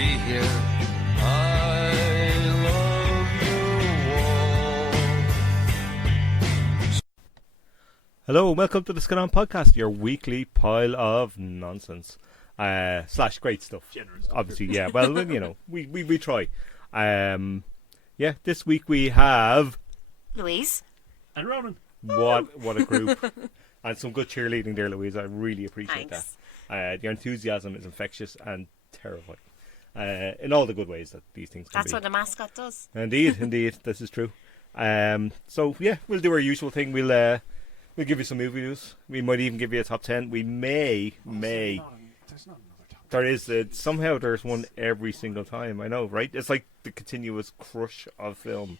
be here. I love you all. Hello, welcome to the Scannain Podcast, your weekly pile of nonsense. Slash great stuff. Generous. Obviously, yeah. Well, you know, we try. Yeah, this week we have Louise. And Ronan. what a group. And some good cheerleading there, Louise. I really appreciate Thanks. that. Your enthusiasm is infectious and terrifying. In all the good ways that these things can That's be. what a mascot does. Indeed, this is true. So yeah, we'll do our usual thing. We'll give you some movie news. We might even give you a top 10. We may. There's not another top. There is somehow there's one every single time. I know, right? It's like the continuous crush of film,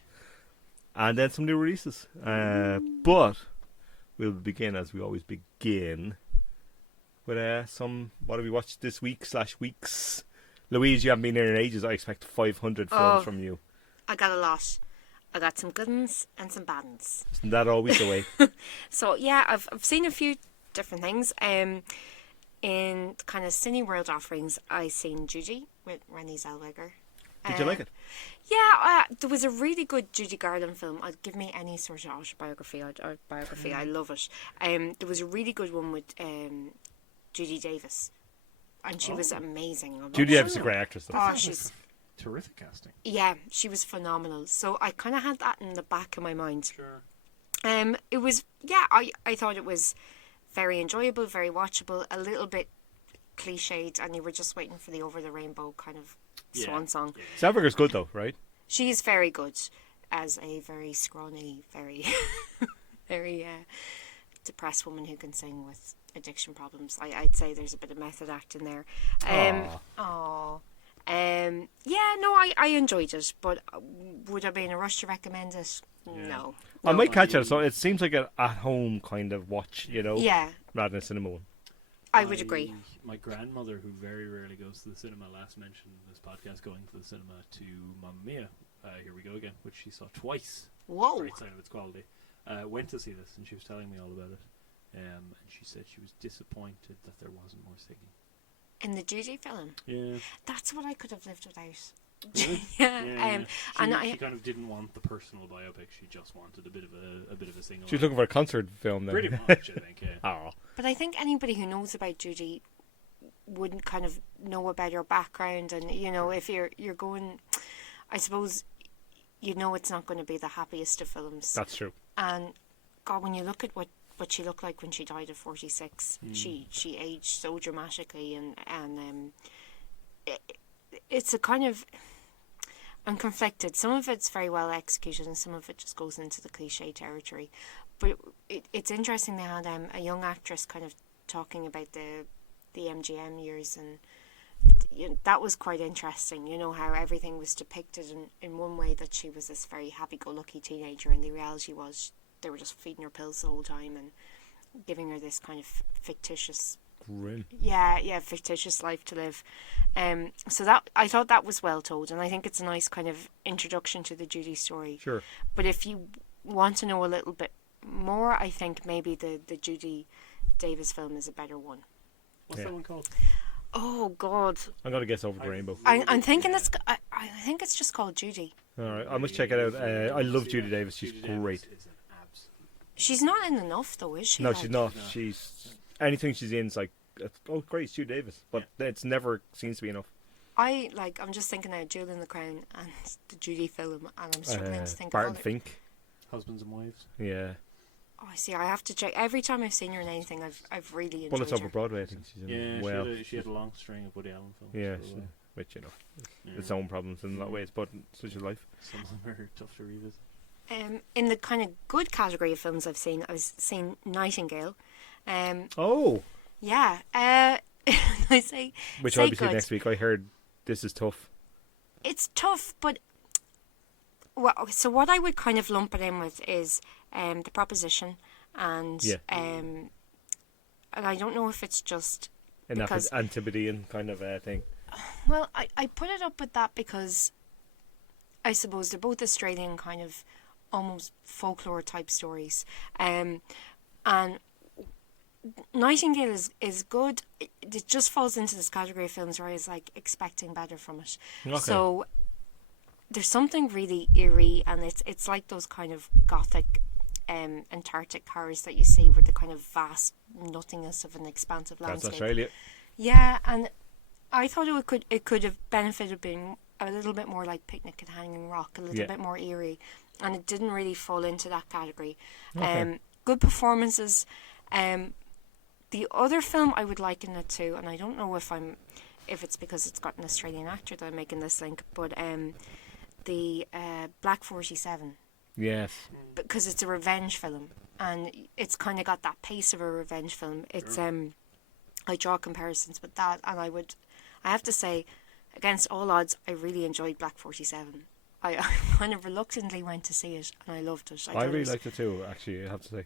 and then some new releases. But we'll begin as we always begin with some. What have we watched this week / weeks? Louise, you haven't been here in ages. I expect 500 films from you. I got a lot. I got some good ones and some bad ones. Isn't that always the way? So yeah, I've seen a few different things. In kind of Cineworld offerings, I seen Judy with Renée Zellweger. Did you like it? Yeah, there was a really good Judy Garland film. I'd give me any sort of autobiography or biography. I love it. There was a really good one with Judy Davis, and she was amazing. Judy Davis is a great actress, though. Oh, she's Terrific casting. yeah, she was phenomenal. So I kind of had that in the back of my mind. Sure. It was I thought it was very enjoyable, very watchable, a little bit cliched, and you were just waiting for the over the rainbow kind of swan song. Zellweger's good, though, right? She is very good as a very scrawny, very, very depressed woman who can sing with addiction problems. I'd say there's a bit of method acting there. Yeah, no, I enjoyed it, but would I be in a rush to recommend it? Yeah. No. I might catch it. So it seems like an at-home kind of watch, you know, Yeah, rather than a cinema one. I would agree. My grandmother, who very rarely goes to the cinema, last mentioned this podcast going to the cinema to Mamma Mia. Here we go again, which she saw twice. Whoa. Great sign of its quality. Went to see this, and she was telling me all about it. And she said she was disappointed that there wasn't more singing. In the Judy film? Yeah. That's what I could have lived without. Really? Yeah. She kind of didn't want the personal biopic. She just wanted a bit of a sing-along. She's looking for a concert film then. Pretty much, I think. Yeah. Oh. But I think anybody who knows about Judy wouldn't kind of know about her background, and you know, if you're going, I suppose, you know, it's not going to be the happiest of films. That's true. And God, when you look at what she looked like when she died at 46, she aged so dramatically, and it's a kind of, I'm conflicted. Some of it's very well executed, and some of it just goes into the cliche territory. But it's interesting they had a young actress kind of talking about the MGM years, and you know, that was quite interesting. You know, how everything was depicted in one way, that she was this very happy-go-lucky teenager, and the reality was they were just feeding her pills the whole time and giving her this kind of fictitious, Grim. fictitious life to live. So that, I thought that was well told, and I think it's a nice kind of introduction to the Judy story. Sure. But if you want to know a little bit more, I think maybe the Judy Davis film is a better one. What's that one called? Oh God, I'm gonna guess Over the Rainbow. I'm thinking I think it's just called Judy. All right, I must check it out. I love Judy Davis. She's Judy great. Davis is an absolute. She's not in enough though, is she? No, Like, she's not. She's anything she's in is like, oh great, it's Judy Davis, but it's never seems to be enough. I'm just thinking now, Jewel in the Crown and the Judy film, and I'm struggling to think. Barton of other... Fink. Husbands and Wives. Yeah. Oh, I see. I have to check. Every time I've seen her in anything, I've really enjoyed Bullets her. Over Broadway. I think she's in. Yeah, well, she had a long string of Woody Allen films. yeah, for a while. which you know, its own problems in a lot of ways, but such is life. Some of them are tough to revisit. In the kind of good category of films I've seen Nightingale. Oh, Yeah. I say. which say I'll be seeing good. next week. I heard this is tough. It's tough, but well, so what I would kind of lump it in with is The Proposition, and and I don't know if it's just And that because Antipodean kind of thing. well, I put it up with that because I suppose they're both Australian kind of almost folklore type stories, and Nightingale is good. It just falls into this category of films where I was like expecting better from it. Okay. So there's something really eerie, and it's like those kind of gothic Antarctic horrors that you see, with the kind of vast nothingness of an expansive That's landscape. Australia. Yeah, and I thought it could have benefited being a little bit more like Picnic at Hanging Rock, a little bit more eerie, and it didn't really fall into that category. Okay. Good performances. The other film I would liken it to, and I don't know if it's because it's got an Australian actor that I'm making this link, but the Black 47. Yes. Because it's a revenge film, and it's kind of got that pace of a revenge film. It's I draw comparisons with that, and I have to say, against all odds, I really enjoyed Black 47. I kind of reluctantly went to see it, and I loved it. I really liked it too, actually, I have to say.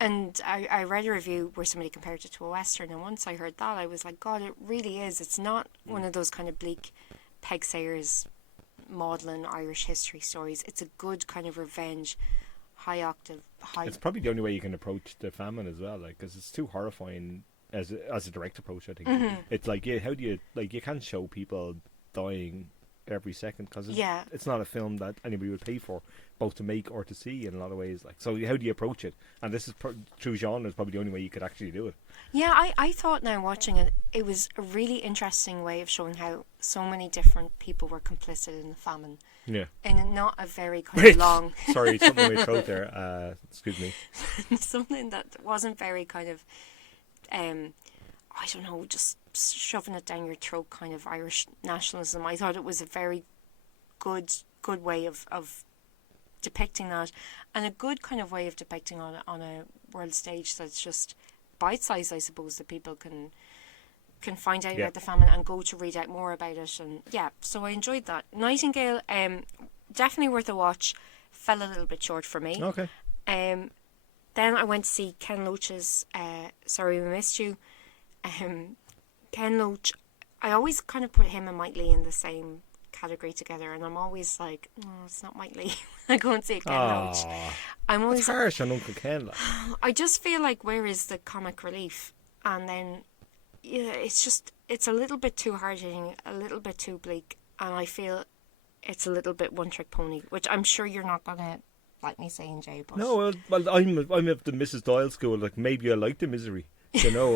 And I read a review where somebody compared it to a Western, and once I heard that, I was like, God, it really is. It's not one of those kind of bleak Peg Sayers maudlin Irish history stories. It's a good kind of revenge, high octave, It's probably the only way you can approach the famine as well, like, because it's too horrifying as a direct approach, I think. Mm-hmm. It's like, how do you, like, you can't show people dying every second, because it's not a film that anybody would pay for, both to make or to see in a lot of ways. Like, so how do you approach it? And this is through genre is probably the only way you could actually do it. Yeah, I thought now watching it, it was a really interesting way of showing how so many different people were complicit in the famine. Yeah. And not a very kind of long... Sorry, something in my throat there. Excuse me. Something that wasn't very kind of... I don't know, just shoving it down your throat kind of Irish nationalism. I thought it was a very good way of depicting that, and a good kind of way of depicting on a world stage that's just bite-sized, I suppose, that people can find out about the famine and go to read out more about it. And so I enjoyed that. Nightingale, definitely worth a watch. Fell a little bit short for me. Okay. Then I went to see Ken Loach's Sorry We Missed You. Ken Loach, I always kind of put him and Mike Leigh in the same category together, and I'm always like, oh, it's not Mike Leigh. I go and see Ken Loach. I'm always It's harsh on Uncle Ken. Like. I just feel like, where is the comic relief? And then it's a little bit too hard-hitting, a little bit too bleak, and I feel it's a little bit one-trick pony, which I'm sure you're not gonna like me saying, Jay. But No, well, I'm of the Mrs. Doyle school. Like, maybe I like the misery. You know,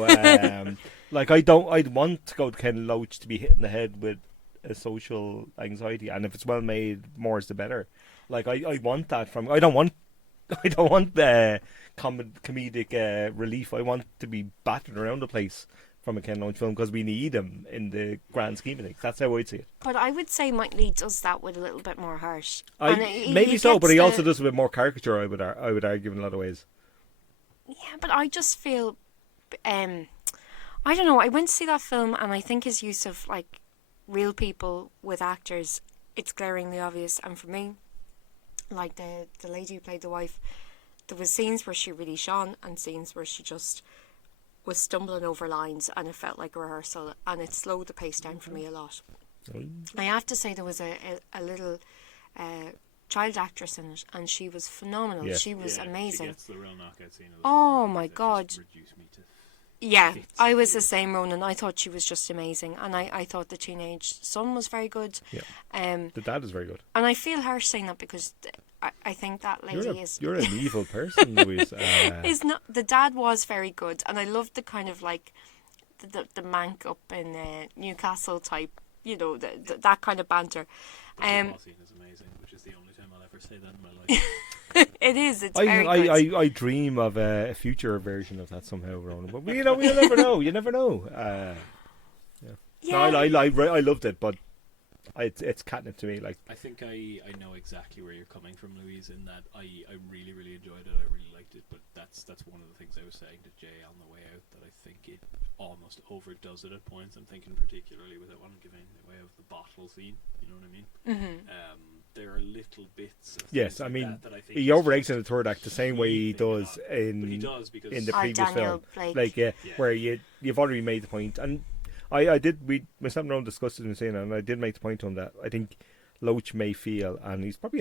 like I'd want to go to Ken Loach to be hit in the head with a social anxiety, and if it's well made, more is the better. Like I want that from. I don't want the comedic relief. I want to be battered around the place from a Ken Loach film, because we need him in the grand scheme of things. That's how I'd see it. But I would say Mike Leigh does that with a little bit more heart. Maybe so, but he also does it with more caricature. I would argue in a lot of ways. Yeah, but I just feel, I don't know. I went to see that film, and I think his use of like real people with actors, it's glaringly obvious. And for me, like the lady who played the wife, there was scenes where she really shone, and scenes where she just was stumbling over lines, and it felt like a rehearsal, and it slowed the pace down for me a lot. I have to say, there was a little child actress in it, and she was phenomenal. Yes. She was amazing. She gets the real knockout scene of the Oh film. my That God. just reduced me to Yeah, bits I of was the tears. same, Ronan. I thought she was just amazing, and I thought the teenage son was very good. Yeah. The dad is very good. And I feel harsh saying that, because I think that lady You're an evil person, Louise. is not. The dad was very good, and I loved the kind of like the mank up in Newcastle type, you know, that kind of banter. The football scene is amazing, which is the only time I'll ever say that in my life. It is. It's very good. I dream of a future version of that somehow, Ronan. But you know, you never know. You never know. Yeah. No, I loved it, but it's catnip to me. Like, I think I know exactly where you're coming from, Louise, in that I really, really enjoyed it. I really liked it, but that's one of the things I was saying to Jay on the way out, that I think it almost overdoes it at points. I'm thinking particularly with it one giving away of the bottle scene. You know what I mean? Mm-hmm. There are little bits of yes, things I like mean, that I think he is overacts just in the third act the same way he does but he does, because in the previous Daniel film. Blake. Like, Yeah. where you've already made the point, and I did. Myself and Ronan discussed it in the scene, and I did make the point to him that I think Loach may feel, and he's probably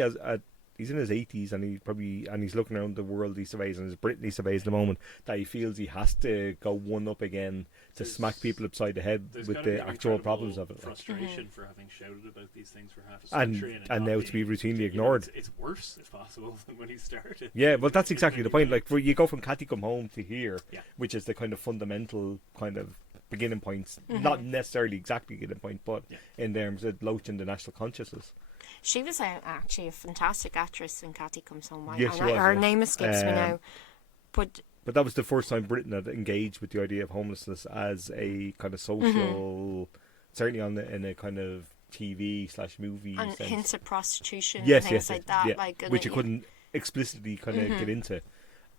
he's in his 80s, and he's looking around the world he surveys, and his Britain he surveys at the moment, that he feels he has to go one up again to smack people upside the head with the actual problems of it. Frustration for having shouted about these things for half a century, and now to be routinely ignored. It's worse, if possible, than when he started. Yeah, well, that's exactly the point. Like, where you go from Cathy Come Home to here, Yeah. which is the kind of fundamental kind of beginning points, not necessarily exactly beginning point, but in terms of Loach and the national consciousness. She was actually a fantastic actress in Cathy Comes Home. Yes, she was, her yeah. name escapes me now. But that was the first time Britain had engaged with the idea of homelessness as a kind of social, certainly in a kind of TV/movie and sense. hints of prostitution, Yes, things like that. yeah, Like, which you couldn't explicitly kind of get into.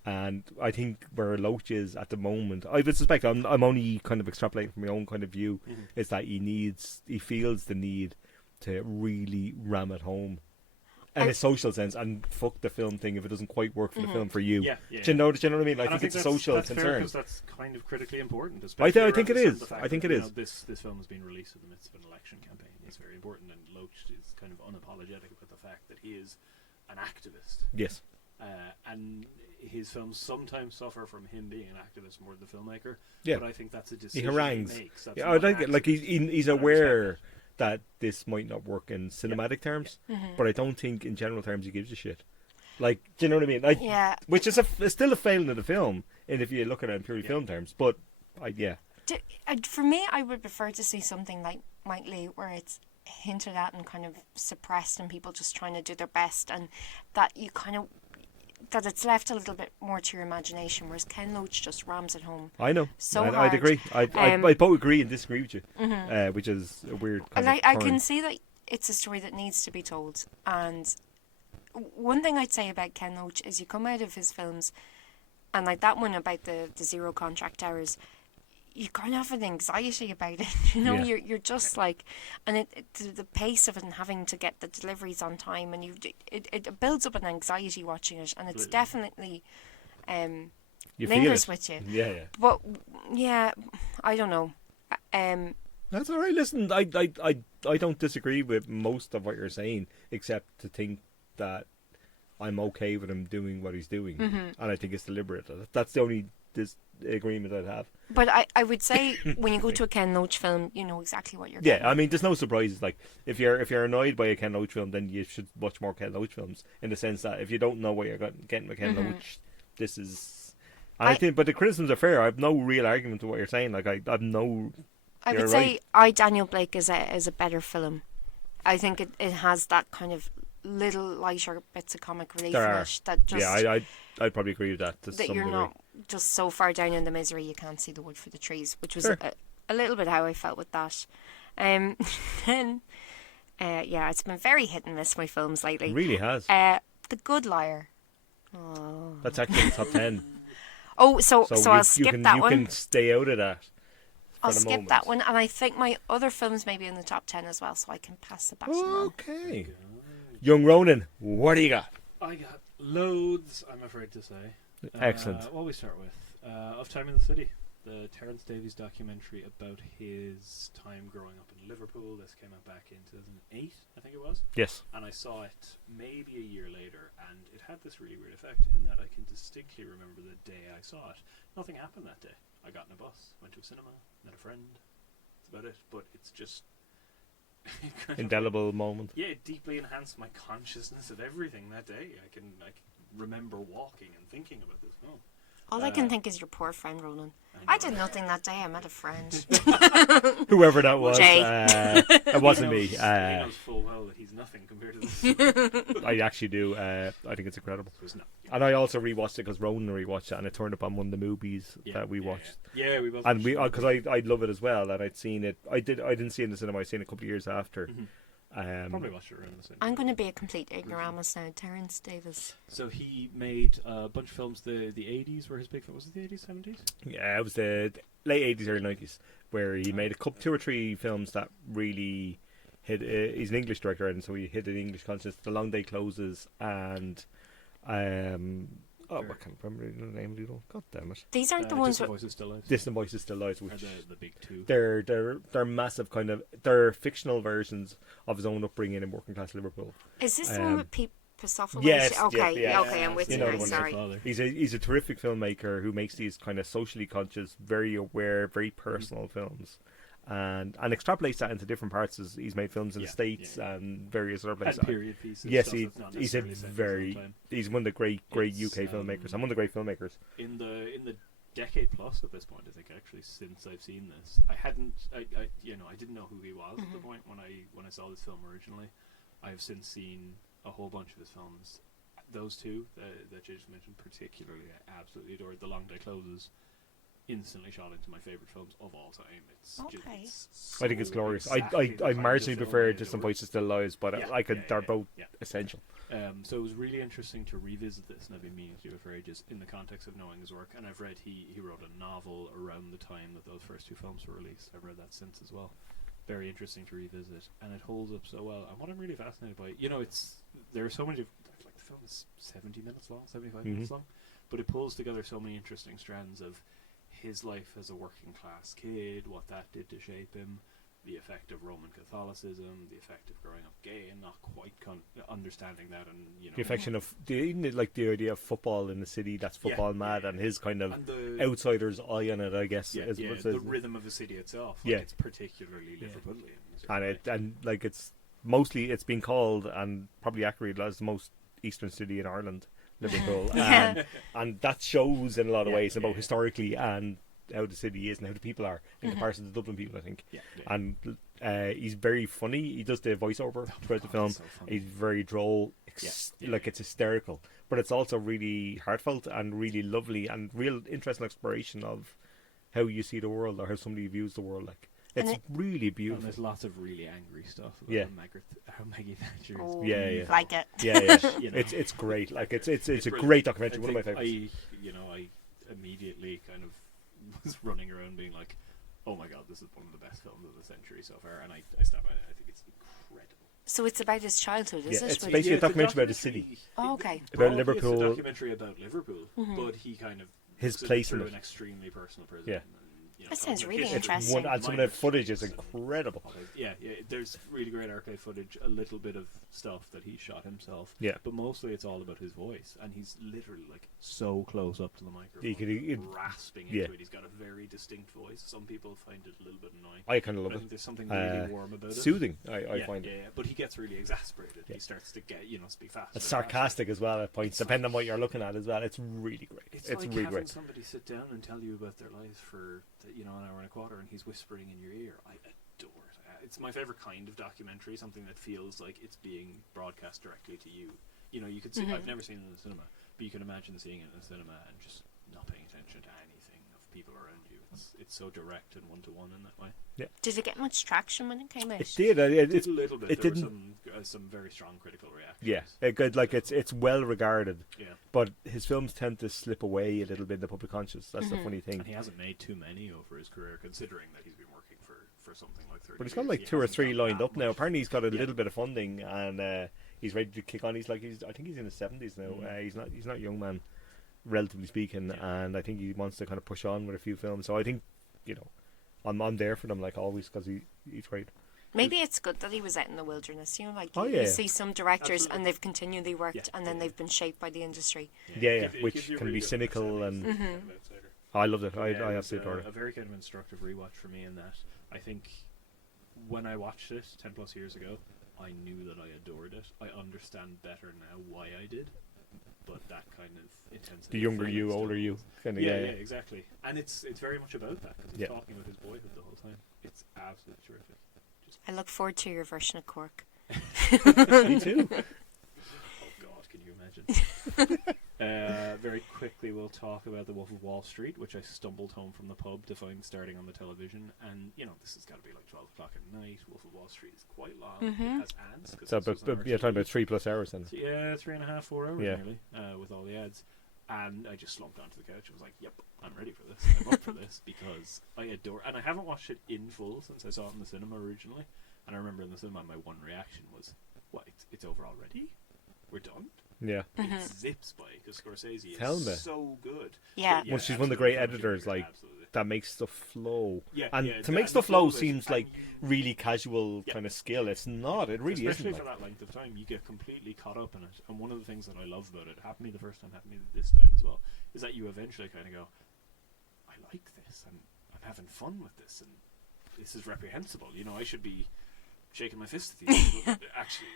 And I think where Loach is at the moment, I would suspect, I'm only kind of extrapolating from my own kind of view, is that he feels the need to really ram it home in a social sense, and fuck the film thing if it doesn't quite work for the film for you. Yeah. Do you know what I mean? I think it's a social that's concern. Fair, because that's kind of critically important. I think it is. I think it is. This film has been released in the midst of an election campaign. It's very important, and Loach is kind of unapologetic about the fact that he is an activist. Yes. And his films sometimes suffer from him being an activist more than the filmmaker. Yeah. But I think that's a He decision harangues. he makes. Yeah, I like it. Like, he's And I aware respect that this might not work in cinematic terms, but I don't think in general terms he gives a shit. Like, do you know what I mean? Like, yeah. which is it's still a failing of the film, and if you look at it in purely film terms. But For me, I would prefer to see something like Mike Lee, where it's hinted at and kind of suppressed, and people just trying to do their best, and that you kind of that it's left a little bit more to your imagination. Whereas Ken Loach just rams it home. I know. So I'd hard. agree. I both agree and disagree with you, which is a weird kind of I turn. can see that it's a story that needs to be told. And one thing I'd say about Ken Loach is you come out of his films, and like that one about the zero contract hours, you kind of have an anxiety about it. You know, Yeah. you're just like, and the pace of it and having to get the deliveries on time, and it builds up an anxiety watching it, and it's definitely You feel lingers it. with you. Yeah. But yeah, I don't know. That's all right. Listen, I don't disagree with most of what you're saying, except to think that I'm okay with him doing what he's doing, and I think it's deliberate. That's the only disagreement I'd have. But I would say when you go to a Ken Loach film, you know exactly what you're Yeah, getting. I mean, there's no surprises. Like, if you're annoyed by a Ken Loach film, then you should watch more Ken Loach films. In the sense that if you don't know what you're getting with Ken Loach, this is. And I think, but the criticisms are fair. I have no real argument to what you're saying. Like, I've no. I you're would say Daniel Blake is a better film. I think it has that kind of little lighter bits of comic relief in it that just I'd probably agree with that. To that some you're degree. not just so far down in the misery you can't see the wood for the trees, which was Sure. a little bit how I felt with that. Then it's been very hit and miss my films lately. It really has. The Good Liar. Oh, That's actually in the top 10. so I'll skip that you one. You can stay out of that. I'll skip that one, and I think my other films may be in the top 10 as well, so I can pass the baton on. Okay. Young Ronan, what do you got? I got loads, I'm afraid to say. Excellent. What will we start with? Of Time in the City, the Terrance Davis documentary about his time growing up in Liverpool. This came out back in 2008, I think it was. Yes. And I saw it maybe a year later, and it had this really weird effect in that I can distinctly remember the day I saw it. Nothing happened that day. I got in a bus, went to a cinema, met a friend. That's about it. But it's just Indelible moment. Yeah, it deeply enhanced my consciousness of everything that day. I can remember walking and thinking about this film. All I can think is your poor friend, Ronan. I did nothing that day. I met a friend. Whoever that was. Jay. It wasn't me. He knows full well that he's nothing compared to this. I actually do. I think it's incredible. It was not. And I also rewatched it because Ronan rewatched it, and it turned up on one of the movies that we watched. Yeah, we both. And because I love it as well, and I'd seen it. I didn't see it in the cinema. I'd seen it a couple of years after. Probably watched it around the same I'm time. going to be a complete ignoramus now. Terrance Davis. So he made a bunch of films. The 80s were his big film. Was it the 80s, 70s? Yeah, it was the late 80s, early 90s, where he made two or three films that really hit. He's an English director, and so he hit an English conscience. The Long Day Closes and I can't remember the name of the one. God damn it! These aren't the ones Distant with... Voices Still Lies. Distant Voices Still Lies, Are which the big two. they're massive they're fictional versions of his own upbringing in working class Liverpool. Is this the one with Pasophiles? Yes, Okay, yeah. okay, I'm with You you know now, the one, yeah. sorry. He's a terrific filmmaker who makes these kind of socially conscious, very aware, very personal films, and extrapolates that into different parts. He's made films in the States and various other places. And period pieces. Yes, stuff that's not he's a necessarily set in very some time. he's one of the great It's, UK filmmakers. And one of the great filmmakers. In the decade plus at this point, I think actually since I've seen this, I didn't know who he was at the point when I saw this film originally. I have since seen a whole bunch of his films. Those two that you just mentioned, particularly, I absolutely adored. The Long Day Closes instantly shot into my favorite films of all time. It's Okay. I think it's glorious. exactly the I kind of marginally film prefer I Distant adore. Voices, Still Lives, but they're both yeah. essential. So it was really interesting to revisit this, and I've been meaning to do it for ages, in the context of knowing his work. And I've read he wrote a novel around the time that those first two films were released. I've read that since as well. Very interesting to revisit, and it holds up so well. And what I'm really fascinated by, there are so many, like the film is 70 minutes long, 75 minutes long, but it pulls together so many interesting strands of his life as a working class kid, what that did to shape him, the effect of Roman Catholicism, the effect of growing up gay and not quite understanding that, and The affection of the idea of football in the city that's football mad, and his kind of and the outsider's eye on it, I guess. the rhythm of the city itself. It's particularly Liverpoolian. It's been called, and probably accurate, as the most eastern city in Ireland, Liverpool, and that shows in a lot of ways about historically and how the city is and how the people are in comparison to the Dublin people, I think. And he's very funny. He does the voiceover throughout the film. So he's very droll, it's hysterical, but it's also really heartfelt and really lovely and real interesting exploration of how you see the world or how somebody views the world. Like, it's really beautiful. And there's lots of really angry stuff about how Maggie Thatcher is. Oh, Yeah. like it. Yeah. You know. It's great. Like it's a brilliant. great documentary. One of my think favorites. I immediately kind of was running around being like, oh my god, this is one of the best films of the century so far, and I stand by it. I think it's incredible. So it's about his childhood, is it? It's basically a documentary about the city. Oh, okay. About It's Liverpool. a documentary about Liverpool, but he kind of His puts place through in it. an extremely personal prison. Yeah. And, That sounds the really history. interesting. And some of the footage is incredible. Yeah. There's really great archive footage, a little bit of stuff that he shot himself. Yeah. But mostly it's all about his voice, and he's literally like so close up to the microphone, He could rasping into it. He's got a very distinct voice. Some people find it a little bit annoying. I kind of love I it. think there's something really warm about it. Soothing, I find it. Yeah, but he gets really exasperated. He starts to get, speak fast. It's sarcastic as well at points, depending on what you're looking at as well. It's really great. It's It's like really having great. somebody sit down and tell you about their lives for an hour and a quarter, and he's whispering in your ear. I adore it. It's my favorite kind of documentary, something that feels like it's being broadcast directly to you. You could see. I've never seen it in the cinema, but you can imagine seeing it in the cinema and just not paying attention to anything of people around you. It's so direct and one-to-one in that way. Yeah. Did it get much traction when it came out? It did. It's a little bit. It There didn't. were some very strong critical reactions. Yeah, it's well regarded. Yeah. But his films tend to slip away a little bit in the public conscious. That's the funny thing. And he hasn't made too many over his career, considering that he's been working for something like 30 But he's got years. like He 2 or hasn't 3 done lined that up now. much. Apparently, he's got a little bit of funding, and he's ready to kick on. I think he's in his 70s now. He's not a young man, relatively speaking, and I think he wants to kind of push on with a few films. So I think, I'm there for them like always, because he's great. Maybe it's good that he was out in the wilderness. Oh, you yeah. see some directors Absolutely. and they've continually worked and then they've been shaped by the industry. Yeah, It gives which you a can really be good cynical and perspective of an outsider. I loved it. Yeah, I it was absolutely adored a it. very kind of instructive rewatch for me in that I think when I watched it 10 plus years ago, I knew that I adored it. I understand better now why I did, but that kind of intensity. The younger of you, feeling older still you, was- kind of Yeah, exactly. And it's very much about that, because he's Yeah. talking about his boyhood the whole time. It's absolutely terrific. I look forward to your version of Cork. Me too. Oh God, can you imagine? Very quickly, we'll talk about The Wolf of Wall Street, which I stumbled home from the pub to find starting on the television. And, this has got to be like 12 o'clock at night. Wolf of Wall Street is quite long. It has ads. 'cause So, this was but on you're talking about RTV. 3+ hours then. Yeah, 3.5, 4 hours Yeah. nearly, with all the ads. And I just slumped onto the couch and was like, yep, I'm ready for this. I'm up for this, because I adore... And I haven't watched it in full since I saw it in the cinema originally. And I remember in the cinema, my one reaction was, what, it's over already? We're done? Yeah. It zips by, because Scorsese Tell is me. so good. Yeah. Well, she's one of the great absolutely. editors, like, Absolutely. that makes stuff flow. Yeah, And yeah, to make and stuff the flow flow of it, seems and like really casual Yeah. kind of skill. It's not. It really especially isn't. for Like. that length of time, you get completely caught up in it. And one of the things that I love about it, happened to me the first time, happened to me this time as well, is that you eventually kind of go, I like this, and I'm having fun with this, and this is reprehensible. You know, I should be shaking my fist at these people. Actually,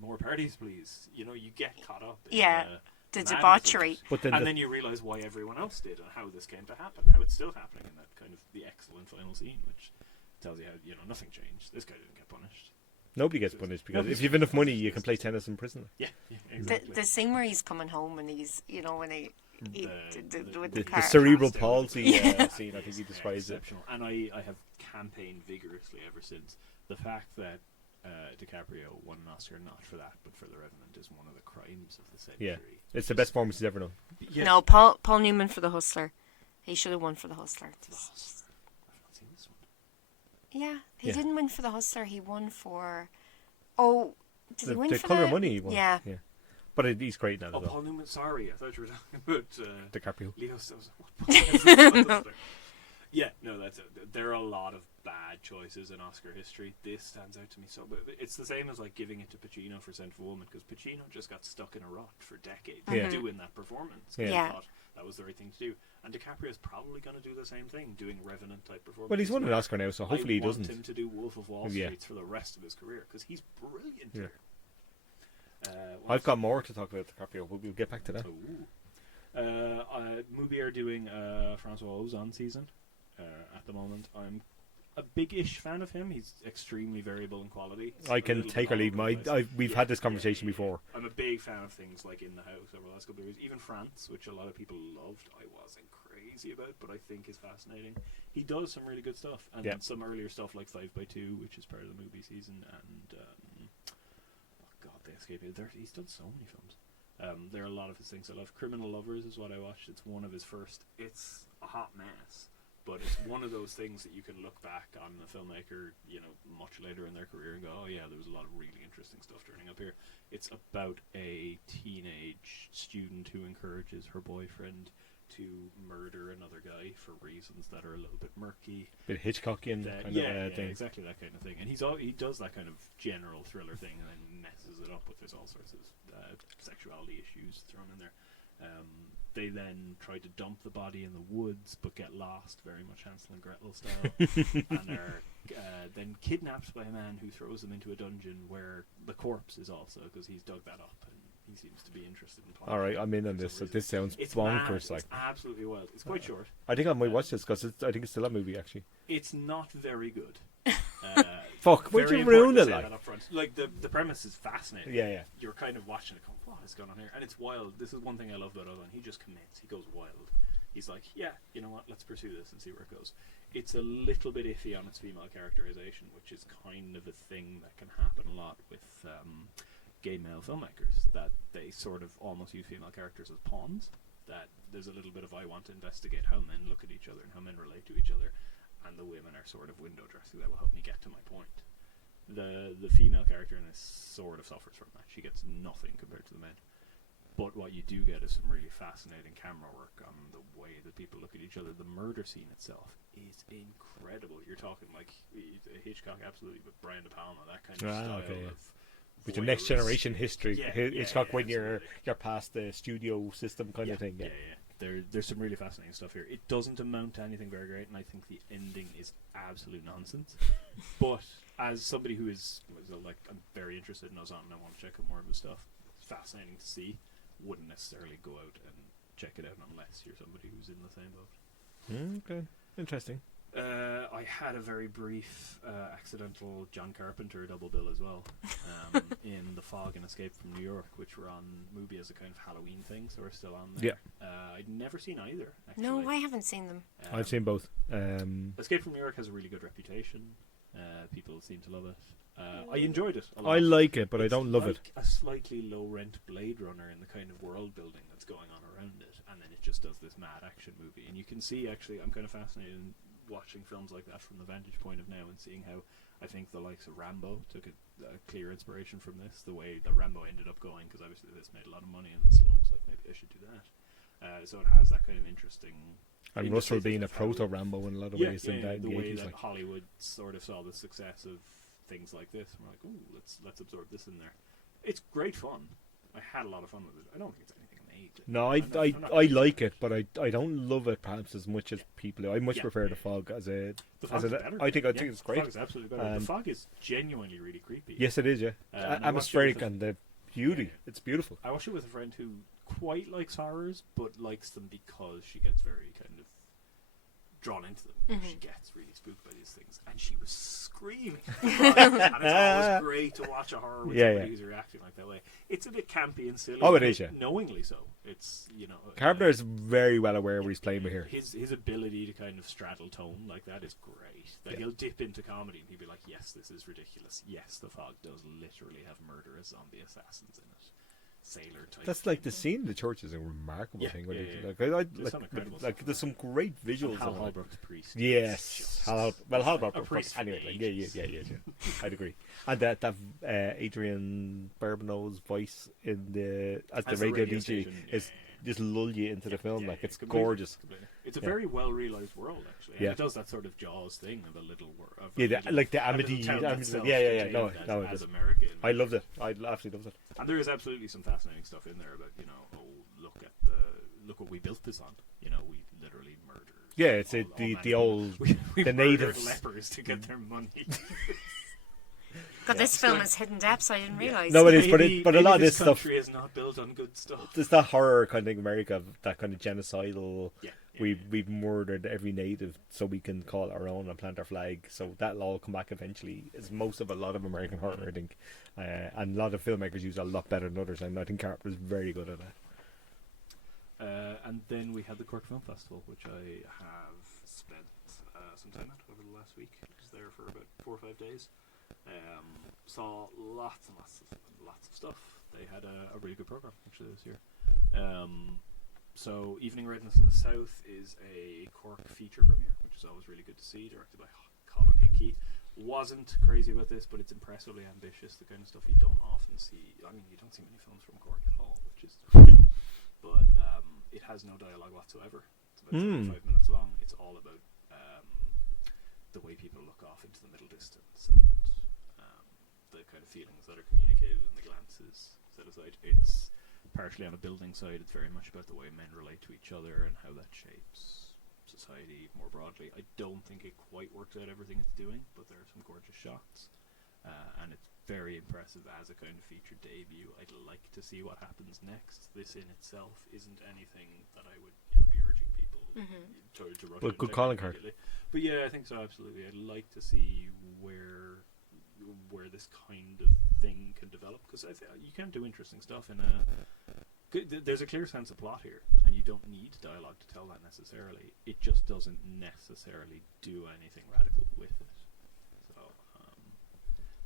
more parties, please. You know, you get caught up in the madness of debauchery. it. But then And the- then you realise why everyone else did and how this came to happen, how it's still happening in that kind of the excellent final scene, which tells you how, you know, nothing changed. This guy didn't get punished. Nobody gets punished because Nobody's if you've enough money, punished. you can play tennis in prison. Yeah, The exactly. scene where he's coming home and he's, you know, when he with the The car. cerebral Passed out. palsy Yeah. scene, I think he describes it. Exceptional. And I have campaigned vigorously ever since. The fact that DiCaprio won an Oscar not for that, but for The Revenant is one of the crimes of the century. Yeah, it's the best performance he's ever done. Yeah. No, Paul Newman for The Hustler. He should have won for The Hustler. I've not seen this one. Yeah, he Yeah. didn't win for The Hustler. He won for. Oh, did he win The for Colour the of Money he won. Yeah. But he's great now Oh, as well. Paul Newman, sorry. I thought you were talking about DiCaprio. Leo. I was like, what? Yeah, no, that's it. There are a lot of bad choices in Oscar history. This stands out to me so, but it's the same as like giving it to Pacino for Scent of a Woman, because Pacino just got stuck in a rut for decades Yeah. doing that performance. Yeah. He Yeah. thought that was the right thing to do, and DiCaprio's probably going to do the same thing, doing Revenant type performance. Well, he's won an Oscar now, so hopefully he doesn't. I want him to do Wolf of Wall Yeah. Street for the rest of his career, because he's brilliant Yeah. here. I've got more to talk about DiCaprio, but we'll get back to that. Mubi are doing Francois Ozon season at the moment. I'm a big-ish fan of him. He's extremely variable in quality. It's I a can little take bit or leave. all over the place. We've had this conversation before. I'm a big fan of things like In the House over the last couple of years. Even France, which a lot of people loved, I wasn't crazy about, but I think is fascinating. He does some really good stuff, and Yeah. some earlier stuff like 5x2, which is part of the movie season, and oh god, they escaped me. He's done so many films. There are a lot of his things I love. Criminal Lovers is what I watched. It's one of his first. It's a hot mess, but it's one of those things that you can look back on a filmmaker, you know, much later in their career and go, oh yeah, there was a lot of really interesting stuff turning up here. It's about a teenage student who encourages her boyfriend to murder another guy for reasons that are a little bit murky. Bit Hitchcockian kind of thing. Exactly that kind of thing. And he does that kind of general thriller thing and then messes it up with there's all sorts of sexuality issues thrown in there. They then try to dump the body in the woods but get lost, very much Hansel and Gretel style, and are then kidnapped by a man who throws them into a dungeon where the corpse is also, because he's dug that up and he seems to be interested in plot. All right, I'm in on for this. some So reason. this sounds It's bonkers. mad. Like, It's absolutely wild. It's quite short. I think I might watch this because I think it's still a movie actually. It's not very good. Fuck, why'd Very you ruin important to it? say Like, that up front. Like the premise is fascinating. yeah. You're kind of watching it going, what is going on here? And it's wild. This is one thing I love about Owen. He just commits. He goes wild. He's like, yeah, you know what? Let's pursue this and see where it goes. It's a little bit iffy on its female characterization, which is kind of a thing that can happen a lot with gay male filmmakers, that they sort of almost use female characters as pawns. That there's a little bit of, I want to investigate how men look at each other and how men relate to each other, and the women are sort of window dressing that will help me get to my point. The female character in this sort of suffers from that. She gets nothing compared to the men. But what you do get is some really fascinating camera work on the way that people look at each other. The murder scene itself is incredible. You're talking like Hitchcock, absolutely, but Brian De Palma, that kind of style of With the next generation history, Yeah, Hitchcock when absolutely. you're past the studio system kind of thing. Yeah. There's some really fascinating stuff here. It doesn't amount to anything very great, and I think the ending is absolute nonsense. But as somebody who is like, I'm very interested in Ozon and I want to check out more of his stuff. It's fascinating to see. Wouldn't necessarily go out and check it out unless you're somebody who's in the same boat. Okay, interesting. I had a very brief accidental John Carpenter double bill as well, in The Fog and Escape from New York, which were on Mubi as a kind of Halloween thing, so we're still on there. I'd never seen either, actually. No, I haven't seen them. I've seen both. Escape from New York has a really good reputation. People seem to love it. I enjoyed it a lot. I like it, but I It's don't love like it. a slightly low-rent Blade Runner in the kind of world building that's going on around it, and then it just does this mad action movie. And you can see, actually, I'm kind of fascinated in watching films like that from the vantage point of now and seeing how I think the likes of Rambo took a clear inspiration from this, the way that Rambo ended up going, because obviously this made a lot of money, and Stallone was like, maybe I should do that. So it has that kind of interesting And in Russell the being a faces of how- proto-Rambo in a lot of ways in the way 80s. that Like. Hollywood sort of saw the success of things like this. And we're like, ooh, let's absorb this in there. It's great fun. I had a lot of fun with it. I don't think it's anything amazing. No, I'm not I really like sure. it, but I don't love it perhaps as much as people do. I much Yeah. prefer the Fog as a. The Fog is better. I think it's The great. Fog is absolutely better. The Fog is genuinely really creepy. Yes, it is. Yeah, And I watched it atmospheric with a- and the beauty. Yeah. It's beautiful. I watched it with a friend who quite likes horrors, but likes them because she gets very kind of drawn into them. Mhm. She gets really spooked by these things, and she was screaming. And it's always great to watch a horror with somebody who's reacting like that way. It's a bit campy and silly. Oh, it but is, yeah. knowingly so. It's Carpenter is very well aware what he's playing with here. His ability to kind of straddle tone like that is great. That he'll dip into comedy and he'll be like, "Yes, this is ridiculous. Yes, the Fog does literally have murderous zombie assassins in it." Sailor type. That's like thing. the scene in the church is a remarkable Yeah, thing. What yeah, he did. yeah. Like, There's some incredible like stuff there's in some great visuals. Hal of it. Holbrook's priest. Yes, is Hal just a Holbrook. priest Anyway, for like, ages. yeah. I'd agree. And that Adrian Barbeau's voice in the as the As radio DJ station, is just lull you into the film. Like it's completely, gorgeous. completely. It's a Yeah. very well realized world, actually. And Yeah. it does that sort of Jaws thing of a little world. Yeah, like the Amity. Yeah. No, it as is. American. I loved it. I absolutely loved it. And there is absolutely some fascinating stuff in there about look what we built this on. We literally murdered. Yeah, it's all the mankind. old we the murdered natives. lepers to get their money. God, this film has hidden depths I didn't realise. No, it is, but Maybe a lot of this this stuff. country is not built on good stuff. There's that horror kind of America, that kind of genocidal. Yeah. We've murdered every native so we can call it our own and plant our flag. So that'll all come back eventually. Is most of a lot of American horror, I think, and a lot of filmmakers use it a lot better than others. And I think Carpenter's very good at that. And then we had the Cork Film Festival, which I have spent some time at over the last week. I was there for about 4 or 5 days. Saw lots and lots of stuff. They had a really good program actually this year. So Evening Redness in the South is a Cork feature premiere, which is always really good to see, directed by Colin Hickey. Wasn't crazy about this, but it's impressively ambitious, the kind of stuff you don't often see. I mean, you don't see many films from Cork at all, which is but it has no dialogue whatsoever. It's about 75 minutes long. It's all about the way people look off into the middle distance and the kind of feelings that are communicated in the glances set aside. It's partially on a building side. It's very much about the way men relate to each other and how that shapes society more broadly. I don't think it quite works out everything it's doing, but there are some gorgeous shots, and it's very impressive as a kind of feature debut. I'd like to see what happens next. This in itself isn't anything that I would be urging people to rush. But good calling card. But yeah, I think so, absolutely. I'd like to see where this kind of thing can develop, because you can do interesting stuff in there's a clear sense of plot here, and you don't need dialogue to tell that necessarily. It just doesn't necessarily do anything radical with it. So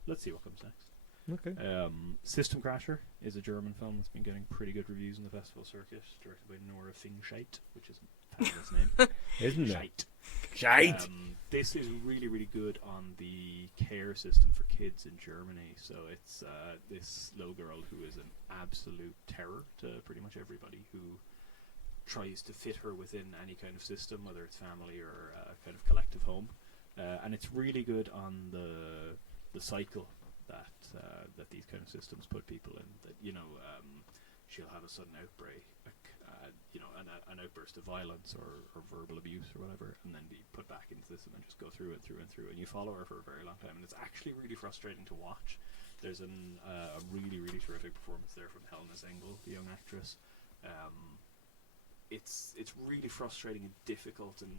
let's see what comes next. Okay. System Crasher is a German film that's been getting pretty good reviews in the festival circuit, directed by Nora Fingscheit, which is a fabulous name. Isn't it? Scheidt. Shite. This is really, really good on the care system for kids in Germany. So it's this little girl who is an absolute terror to pretty much everybody who tries to fit her within any kind of system, whether it's family or kind of collective home. And it's really good on the cycle that these kind of systems put people in. That she'll have a sudden outbreak, an outburst of violence or verbal abuse or whatever, and then be put back into this and then just go through and you follow her for a very long time, and it's actually really frustrating to watch. There's a really, really terrific performance there from Helena Zengel, the young actress. It's really frustrating and difficult and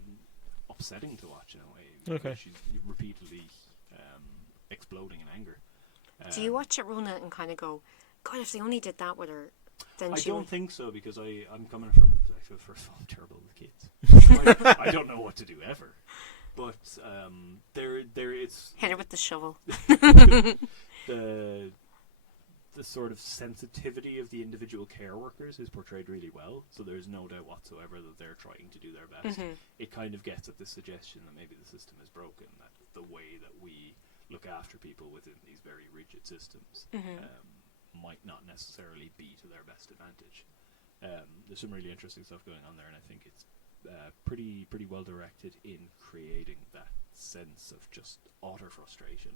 upsetting to watch in a way. Okay. She's repeatedly exploding in anger. Do you watch it, Rona, and kind of go, God, if they only did that with her, then I she don't would... think so, because I'm coming from the perspective, first of all, I'm terrible with kids. I don't know what to do ever. But there is Hit her with the shovel. the sort of sensitivity of the individual care workers is portrayed really well, so there's no doubt whatsoever that they're trying to do their best. It kind of gets at the suggestion that maybe the system is broken, that the way that we look after people within these very rigid systems might not necessarily be to their best advantage. There's some really interesting stuff going on there, and I think it's pretty well directed in creating that sense of just utter frustration.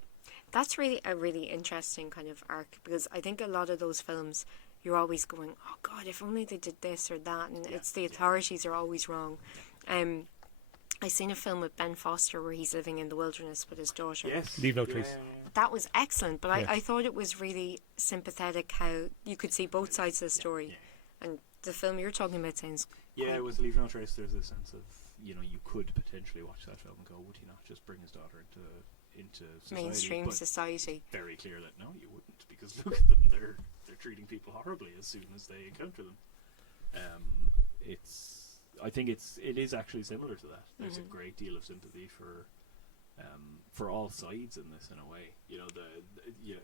That's really a really interesting kind of arc, because I think a lot of those films, you're always going, oh God, if only they did this or that, and it's the authorities are always wrong. I seen a film with Ben Foster where he's living in the wilderness with his daughter. Yes, Leave No Trace. That was excellent, but I thought it was really sympathetic how you could see both sides of the story. And the film you're talking about sounds it was Leave No Trace. There's a sense of, you could potentially watch that film and go, would he not just bring his daughter into society? mainstream But society. very clear that no, you wouldn't, because look at them, they're treating people horribly as soon as they encounter them. I think it is actually similar to that. There's a great deal of sympathy for all sides in this, in a way.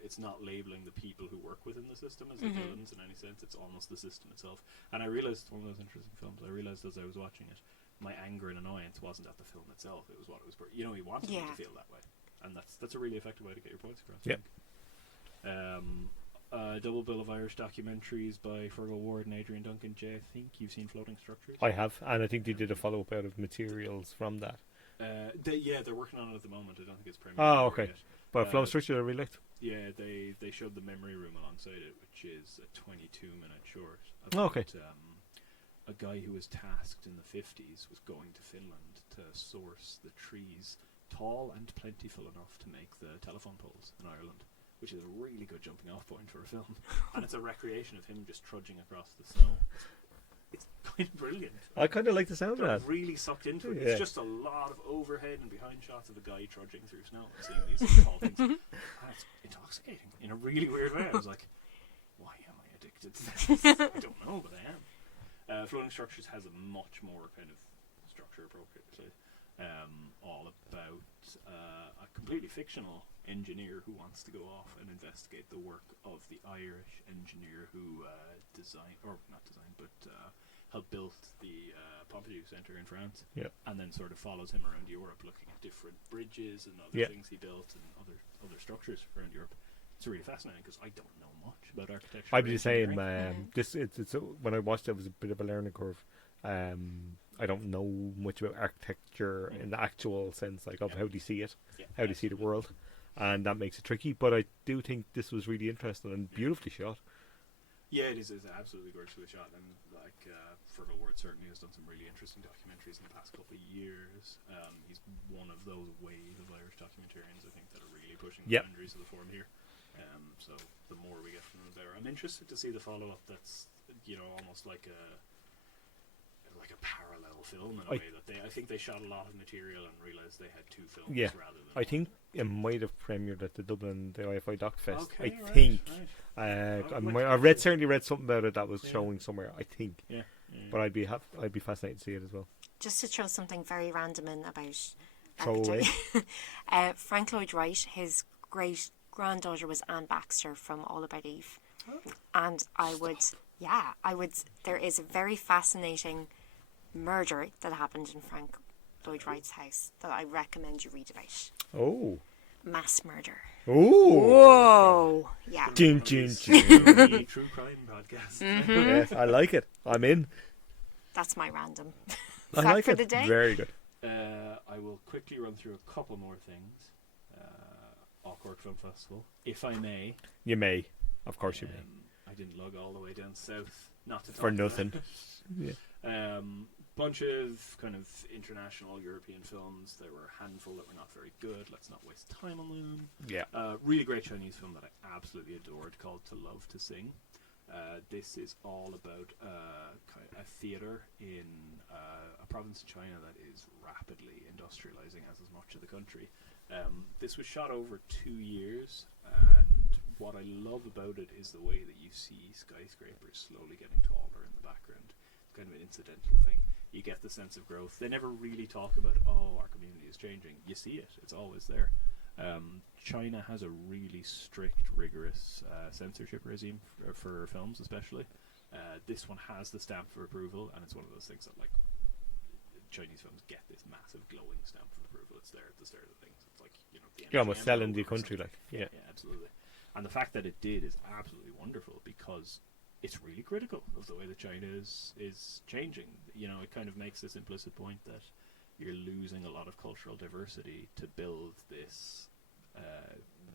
It's not labeling the people who work within the system as the villains in any sense. It's almost the system itself. And I realized, one of those interesting films, I realized as I was watching it, my anger and annoyance wasn't at the film itself. It was what it was. He wanted me to feel that way, and that's a really effective way to get your points across. Yep. A double bill of Irish documentaries by Fergal Ward and Adrian Duncan. Jay, I think you've seen Floating Structures. I have, and I think they did a follow-up out of materials from that. They're working on it at the moment. I don't think it's premiered. Oh, okay. Yet. But Floating Structure I really liked. Yeah, they showed the memory room alongside it, which is a 22-minute short. Okay. A guy who was tasked in the 50s was going to Finland to source the trees tall and plentiful enough to make the telephone poles in Ireland, which is a really good jumping off point for a film. And it's a recreation of him just trudging across the snow. It's kind of brilliant. I kind of like the sound of that. I'm really sucked into it. Yeah. It's just a lot of overhead and behind shots of a guy trudging through snow and seeing these tall things. And it's intoxicating in a really weird way. I was like, why am I addicted to this? I don't know, but I am. Floating Structures has a much more kind of structure appropriately. All about a completely fictional engineer who wants to go off and investigate the work of the Irish engineer who helped build the Pompidou Centre in France, and then sort of follows him around Europe looking at different bridges and other things he built and other structures around Europe. It's really fascinating because I don't know much about architecture. I'd be the same. When I watched it was a bit of a learning curve. I don't know much about architecture in the actual sense, like of how do you see it, how do you see the world, and that makes it tricky. But I do think this was really interesting and beautifully shot. Yeah, it is. It's absolutely gorgeously shot, and Fergal Ward certainly has done some really interesting documentaries in the past couple of years. He's one of those wave of Irish documentarians, I think, that are really pushing the boundaries of the form here. So the more we get from them, the better. I'm interested to see the follow-up. That's almost like a parallel film in a way that I think they shot a lot of material and realised they had two films rather than I think it might have premiered at the Dublin IFI Doc Fest. Okay, I think. Right. I certainly read something about it that was showing somewhere. I think. Yeah. But I'd be fascinated to see it as well. Just to throw something very random in about Throw away. Frank Lloyd Wright, his great granddaughter was Anne Baxter from All About Eve, and I would. There is a very fascinating murder that happened in Frank Lloyd Wright's house that I recommend you read about. Oh. Mass murder. Oh. Whoa. Yeah. True crime podcast. Yes, I like it. I'm in. That's my random I fact like for it. the day. Very good. I will quickly run through a couple more things. Cork Film Festival, if I may. You may. Of course you may. I didn't lug all the way down south not to talk For nothing. Bunch of kind of international European films. There were a handful that were not very good. Let's not waste time on them. Yeah. Really great Chinese film that I absolutely adored called To Love to Sing. This is all about a theatre in a province in China that is rapidly industrializing as much of the country. This was shot over 2 years, and what I love about it is the way that you see skyscrapers slowly getting taller in the background. It's kind of an incidental thing. You get the sense of growth. They never really talk about, our community is changing. You see it. It's always there. China has a really strict, rigorous censorship regime for films, especially. This one has the stamp for approval, and it's one of those things that, like, Chinese films get this massive glowing stamp for approval. It's there at the start of things. It's like, the You're almost selling the country, like. Yeah, absolutely. And the fact that it did is absolutely wonderful, because it's really critical of the way that China is changing. You know, it kind of makes this implicit point that you're losing a lot of cultural diversity to build this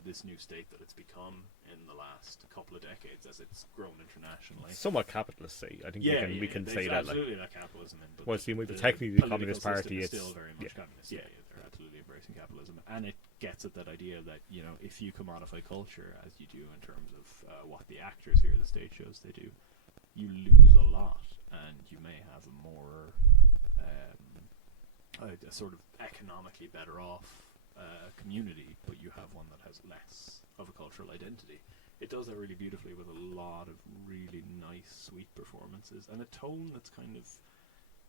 this new state that it's become in the last couple of decades as it's grown internationally. Somewhat capitalist, say. I think we can say that. Absolutely, that capitalism in. But well, see, technically the Communist Party is still very much communist. Yeah, they're absolutely embracing capitalism, and it gets at that idea that, you know, if you commodify culture as you do in terms of what the actors here, the stage shows they do, you lose a lot, and you may have a more a sort of economically better off community, but you have one that has less of a cultural identity. It does that really beautifully with a lot of really nice, sweet performances and a tone that's kind of,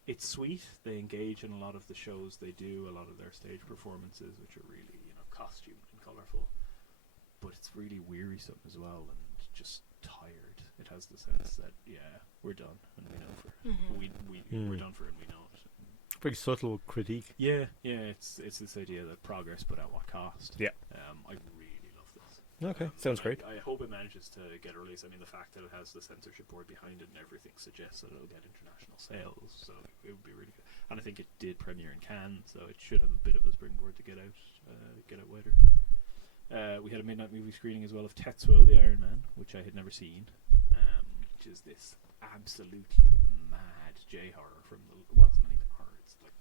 it's sweet. They engage in a lot of the shows they do, a lot of their stage performances, which are really, you know, costumed and colourful, but it's really wearisome as well and just tired. It has the sense that, yeah, we're done and we know for we're done for and we know it. Very subtle critique. Yeah, it's this idea that progress, but at what cost? Yeah. I really love this. Okay, sounds great. I hope it manages to get a release. I mean, the fact that it has the censorship board behind it and everything suggests that it'll get international sales, so it would be really good. And I think it did premiere in Cannes, so it should have a bit of a springboard to get out wider. We had a midnight movie screening as well of Tetsuo, the Iron Man, which I had never seen, which is this absolutely mad J-horror from the, well, it's not even horror,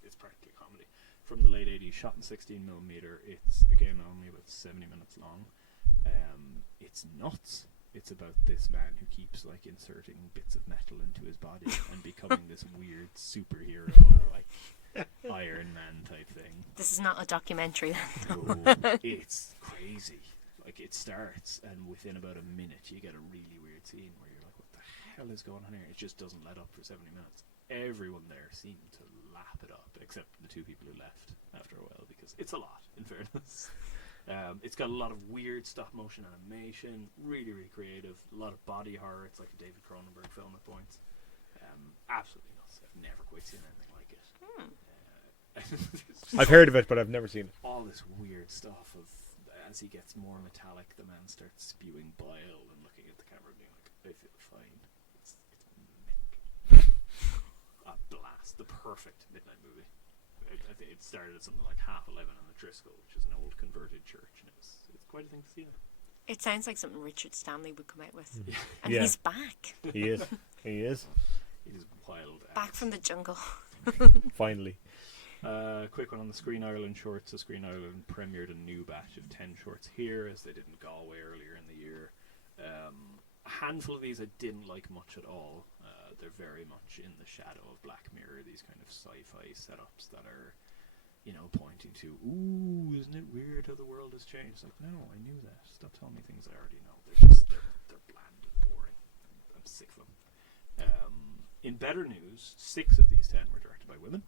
it's practically comedy, from the late 80s, shot in 16mm. It's, again, only about 70 minutes long. It's nuts. It's about this man who keeps, like, inserting bits of metal into his body and becoming this weird superhero, like Iron Man type thing. This is not a documentary. No, it's crazy. Like, it starts, and within about a minute, you get a really weird scene where you're like, what the hell is going on here? It just doesn't let up for 70 minutes. Everyone there seemed to lap it up, except the two people who left after a while, because it's a lot, in fairness. It's got a lot of weird stop-motion animation, really, really creative, a lot of body horror. It's like a David Cronenberg film at points. Absolutely nuts. I've never quite seen anything like it. I've heard of it, but I've never seen it. All this weird stuff of, as he gets more metallic, the man starts spewing bile and looking at the camera and being like, I feel fine. It's mental. A blast. The perfect midnight movie. I think it started at something like 11:30 on the Driscoll, which is an old converted church, and it's quite a thing to see that. It sounds like something Richard Stanley would come out with. And Yeah. he's back. He is. He is. It is wild. Back from the jungle. Finally. Quick one on the Screen Ireland shorts. The Screen Ireland premiered a new batch of 10 shorts here, as they did in Galway earlier in the year. A handful of these I didn't like much at all. They're very much in the shadow of Black Mirror, these kind of sci-fi setups that are, you know, pointing to, ooh, isn't it weird how the world has changed? Like, no, I knew that. Stop telling me things I already know. They're bland and boring. I'm sick of them. In better news, 6 of these 10 were directed by women.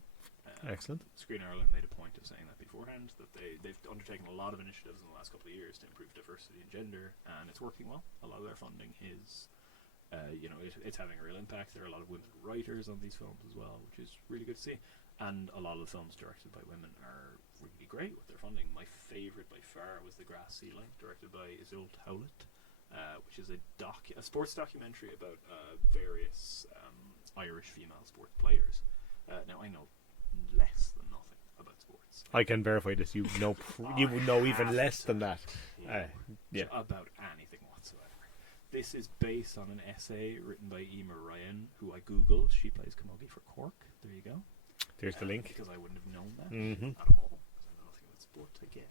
Excellent. Screen Ireland made a point of saying that beforehand, that they've undertaken a lot of initiatives in the last couple of years to improve diversity and gender, and it's working well. A lot of their funding is, it's having a real impact. There are a lot of women writers on these films as well, which is really good to see. And a lot of the films directed by women are really great with their funding. My favourite by far was The Grass Ceiling, directed by Isolde Howlett, which is a sports documentary about various Irish female sports players. Now, I know less than nothing about sports. I can verify this. You know, you would know even less than that. Yeah. About anything whatsoever. This is based on an essay written by Emer Ryan, who I googled. She plays Camogie for Cork. There you go. There's the link. Because I wouldn't have known that Mm-hmm. at all, because I know nothing about sport again.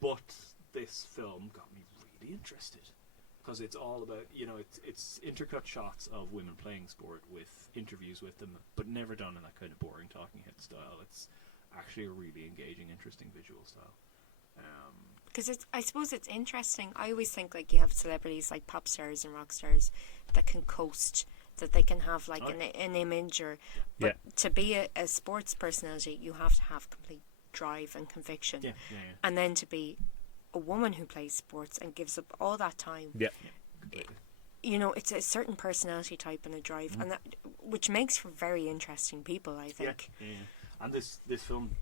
But this film got me really interested, because it's all about, it's intercut shots of women playing sport with interviews with them, but never done in that kind of boring talking head style. It's actually a really engaging, interesting visual style. Because I suppose it's interesting. I always think, like, you have celebrities like pop stars and rock stars that can coast, that they can have like an image, but to be a sports personality, you have to have complete drive and conviction. And then to be a woman who plays sports and gives up all that time. It's a certain personality type and a drive, and that, which makes for very interesting people, I think. And this film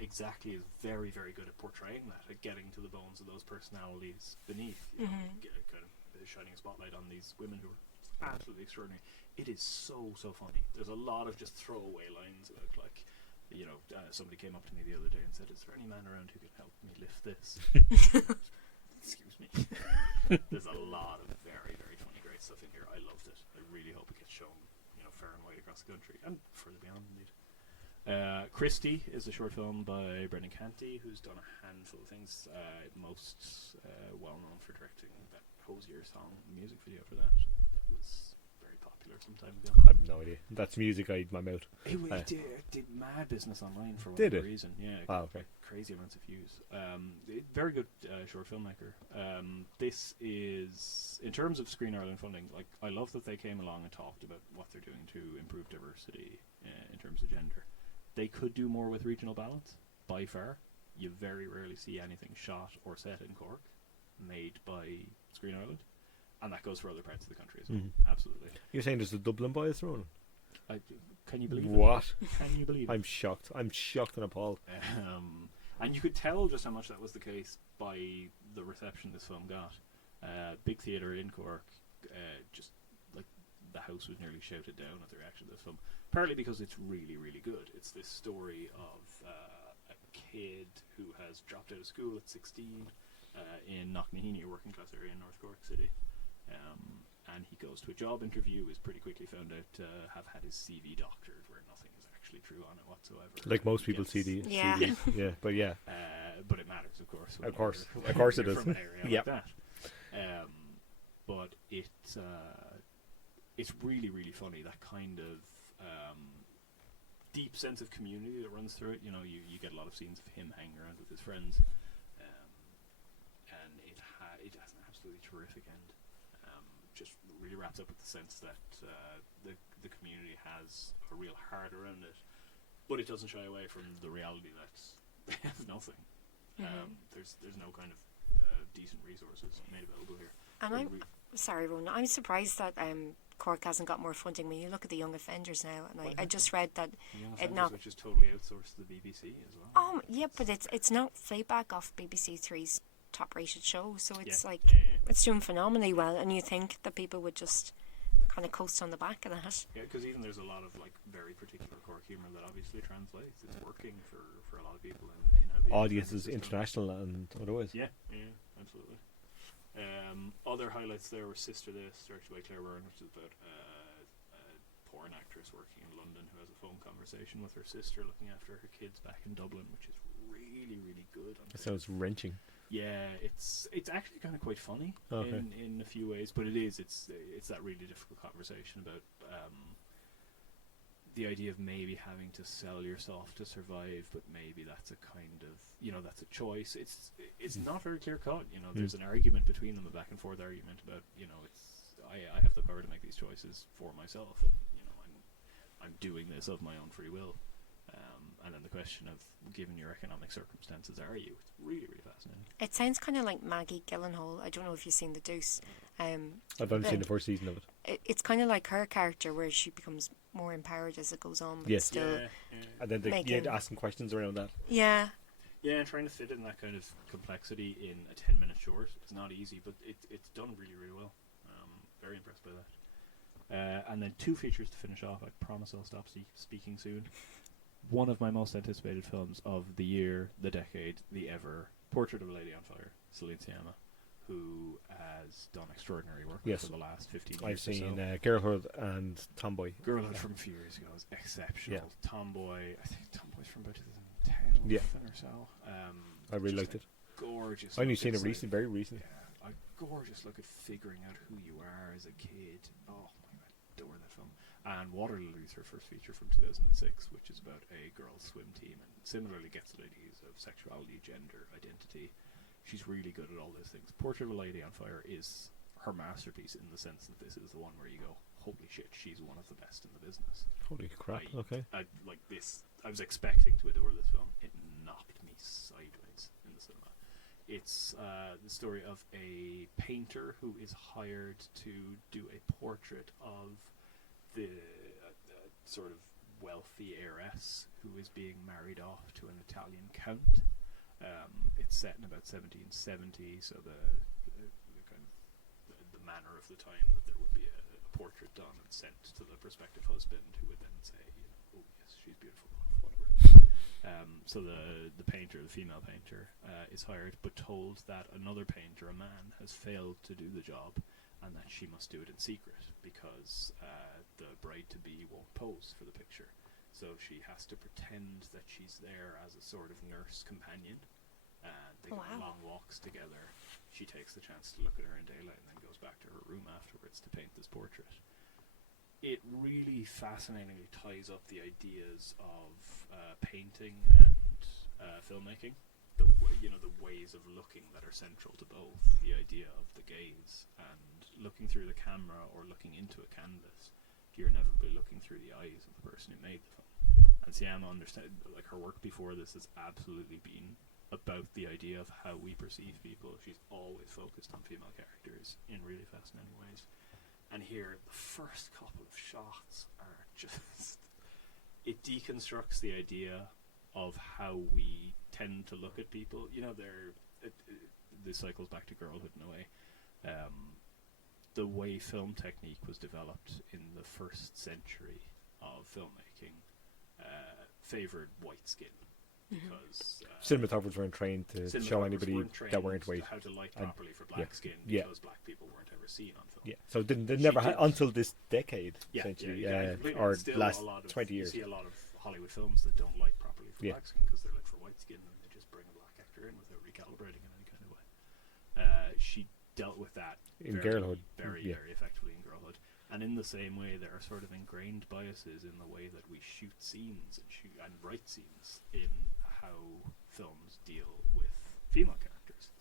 exactly is very, very good at portraying that, at getting to the bones of those personalities beneath. Kind of shining a spotlight on these women who are absolutely extraordinary. It is so funny. There's a lot of just throwaway lines about, like, you know, somebody came up to me the other day and said, "Is there any man around who can help me lift this?" Excuse me. There's a lot of very funny, great stuff in here. I loved it. I really hope it gets shown, you know, far and wide across the country and further beyond, indeed. Christie is a short film by Brendan Canty, who's done a handful of things. Most well known for directing that Hosier song music video for that. That was very popular some time ago. I have no idea. That's music I eat in my mouth. It did mad business online for Did whatever it? reason. Yeah. Oh, okay. Crazy amounts of views. Very good short filmmaker. This is, in terms of Screen Ireland funding, like, I love that they came along and talked about what they're doing to improve diversity in terms of gender. They could do more with regional balance, by far. You very rarely see anything shot or set in Cork made by Screen Ireland, and that goes for other parts of the country as well. Absolutely. You're saying there's a Dublin bias thrown? Can you believe What? it? Can you believe it? I'm shocked. I'm shocked and appalled. And you could tell just how much that was the case by the reception this film got. Big theatre in Cork, just like the house was nearly shouted down at the reaction to this film. Partly because it's really good. It's this story of a kid who has dropped out of school at 16 in Knocknaheeny, a working class area in North Cork City. And he goes to a job interview, is pretty quickly found out to have had his CV doctored, where nothing is actually true on it whatsoever. Like most people's CDs. Yeah. Yeah, but yeah. But it matters, of course. Of course when it you're does. from an area Yep. like that. But it's really funny, that kind of deep sense of community that runs through it. You know, you get a lot of scenes of him hanging around with his friends, and it has an absolutely terrific end. Just really wraps up with the sense that the community has a real heart around it, but it doesn't shy away from the reality that they have nothing. There's no kind of decent resources made available here. And sorry, Ron, I'm surprised that Cork hasn't got more funding. When you look at the young offenders now, and I just read that Young it Offenders, not. which is totally outsourced to the BBC as well. Yeah, but it's not playback off BBC Three's top-rated show, so it's it's doing phenomenally well. And you think that people would just kind of coast on the back of that? Yeah, because even there's a lot of, like, very particular Cork humour that obviously translates. It's working for a lot of people in how the Audience is system. international and otherwise. Yeah, absolutely. Other highlights there were Sister This, directed by Claire Byrne, which is about a porn actress working in London who has a phone conversation with her sister looking after her kids back in Dublin, which is really good. It sounds wrenching. Yeah, it's actually kind of quite funny in a few ways, but it's that really difficult conversation about the idea of maybe having to sell yourself to survive, but maybe that's a kind of, you know, that's a choice. It's not very clear cut. You know, there's an argument between them, a back and forth argument about, you know, I have the power to make these choices for myself, and, you know, I'm doing this of my own free will. And then the question of, given your economic circumstances, are you? It's really fascinating. It sounds kind of like Maggie Gyllenhaal. I don't know if you've seen The Deuce. I've only seen the first season of it. It's kind of like her character, where she becomes more empowered as it goes on, but Yes. still. And then Making- asking questions around that. Yeah. Yeah, and trying to fit in that kind of complexity in a 10-minute short. It's not easy, but it's done really well. Very impressed by that. And then 2 features to finish off. I promise I'll stop speaking soon. One of my most anticipated films of the year, the decade, the ever, Portrait of a Lady on Fire, Celine Sciamma, who has done extraordinary work for the last 15 years. I've seen or so. Girlhood and Tomboy. Girlhood from a few years ago is exceptional. Yeah. Tomboy, I think Tomboy's from about 2010 or so. I really liked it. Gorgeous. I only look seen at it recently, very recently. Yeah, a gorgeous look at figuring out who you are as a kid. Oh my god, I adore that film. And Waterloo is her first feature from 2006, which is about a girls' swim team, and similarly gets at ideas of sexuality, gender, identity. She's really good at all those things. Portrait of a Lady on Fire is her masterpiece in the sense that this is the one where you go, holy shit, she's one of the best in the business. Holy crap, okay. I like this. I was expecting to adore this film. It knocked me sideways in the cinema. It's the story of a painter who is hired to do a portrait of the sort of wealthy heiress who is being married off to an Italian count. It's set in about 1770, so the kind of the the manner of the time that there would be a portrait done and sent to the prospective husband, who would then say, oh yes, she's beautiful enough, whatever. So the painter, the female painter, is hired, but told that another painter, a man, has failed to do the job, and that she must do it in secret because the bride-to-be won't pose for the picture. So she has to pretend that she's there as a sort of nurse companion. They go on long walks together. She takes the chance to look at her in daylight and then goes back to her room afterwards to paint this portrait. It really fascinatingly ties up the ideas of painting and filmmaking. The ways of looking that are central to both. The idea of the gaze and looking through the camera or looking into a canvas. You're inevitably looking through the eyes of the person who made the film. And Siama like her work before this has absolutely been about the idea of how we perceive people. She's always focused on female characters in really fascinating ways. And here, the first couple of shots are just... It deconstructs the idea of how we tend to look at people. You know, this cycles back to girlhood in a way. The way film technique was developed in the first century of filmmaking favoured white skin. Because cinematographers weren't trained to show anybody that weren't white how to light properly for black skin, Yeah. because black people weren't ever seen on film. Yeah, so they never had until this decade, essentially, exactly. or Still last a lot of, 20 years. You see a lot of Hollywood films that don't light properly for black skin because they're lit for white skin, and they just bring a black actor in without recalibrating in any kind of way. She dealt with that In very, Girlhood. very effectively in Girlhood. And in the same way, there are sort of ingrained biases in the way that we shoot scenes and write scenes in how films deal with female characters.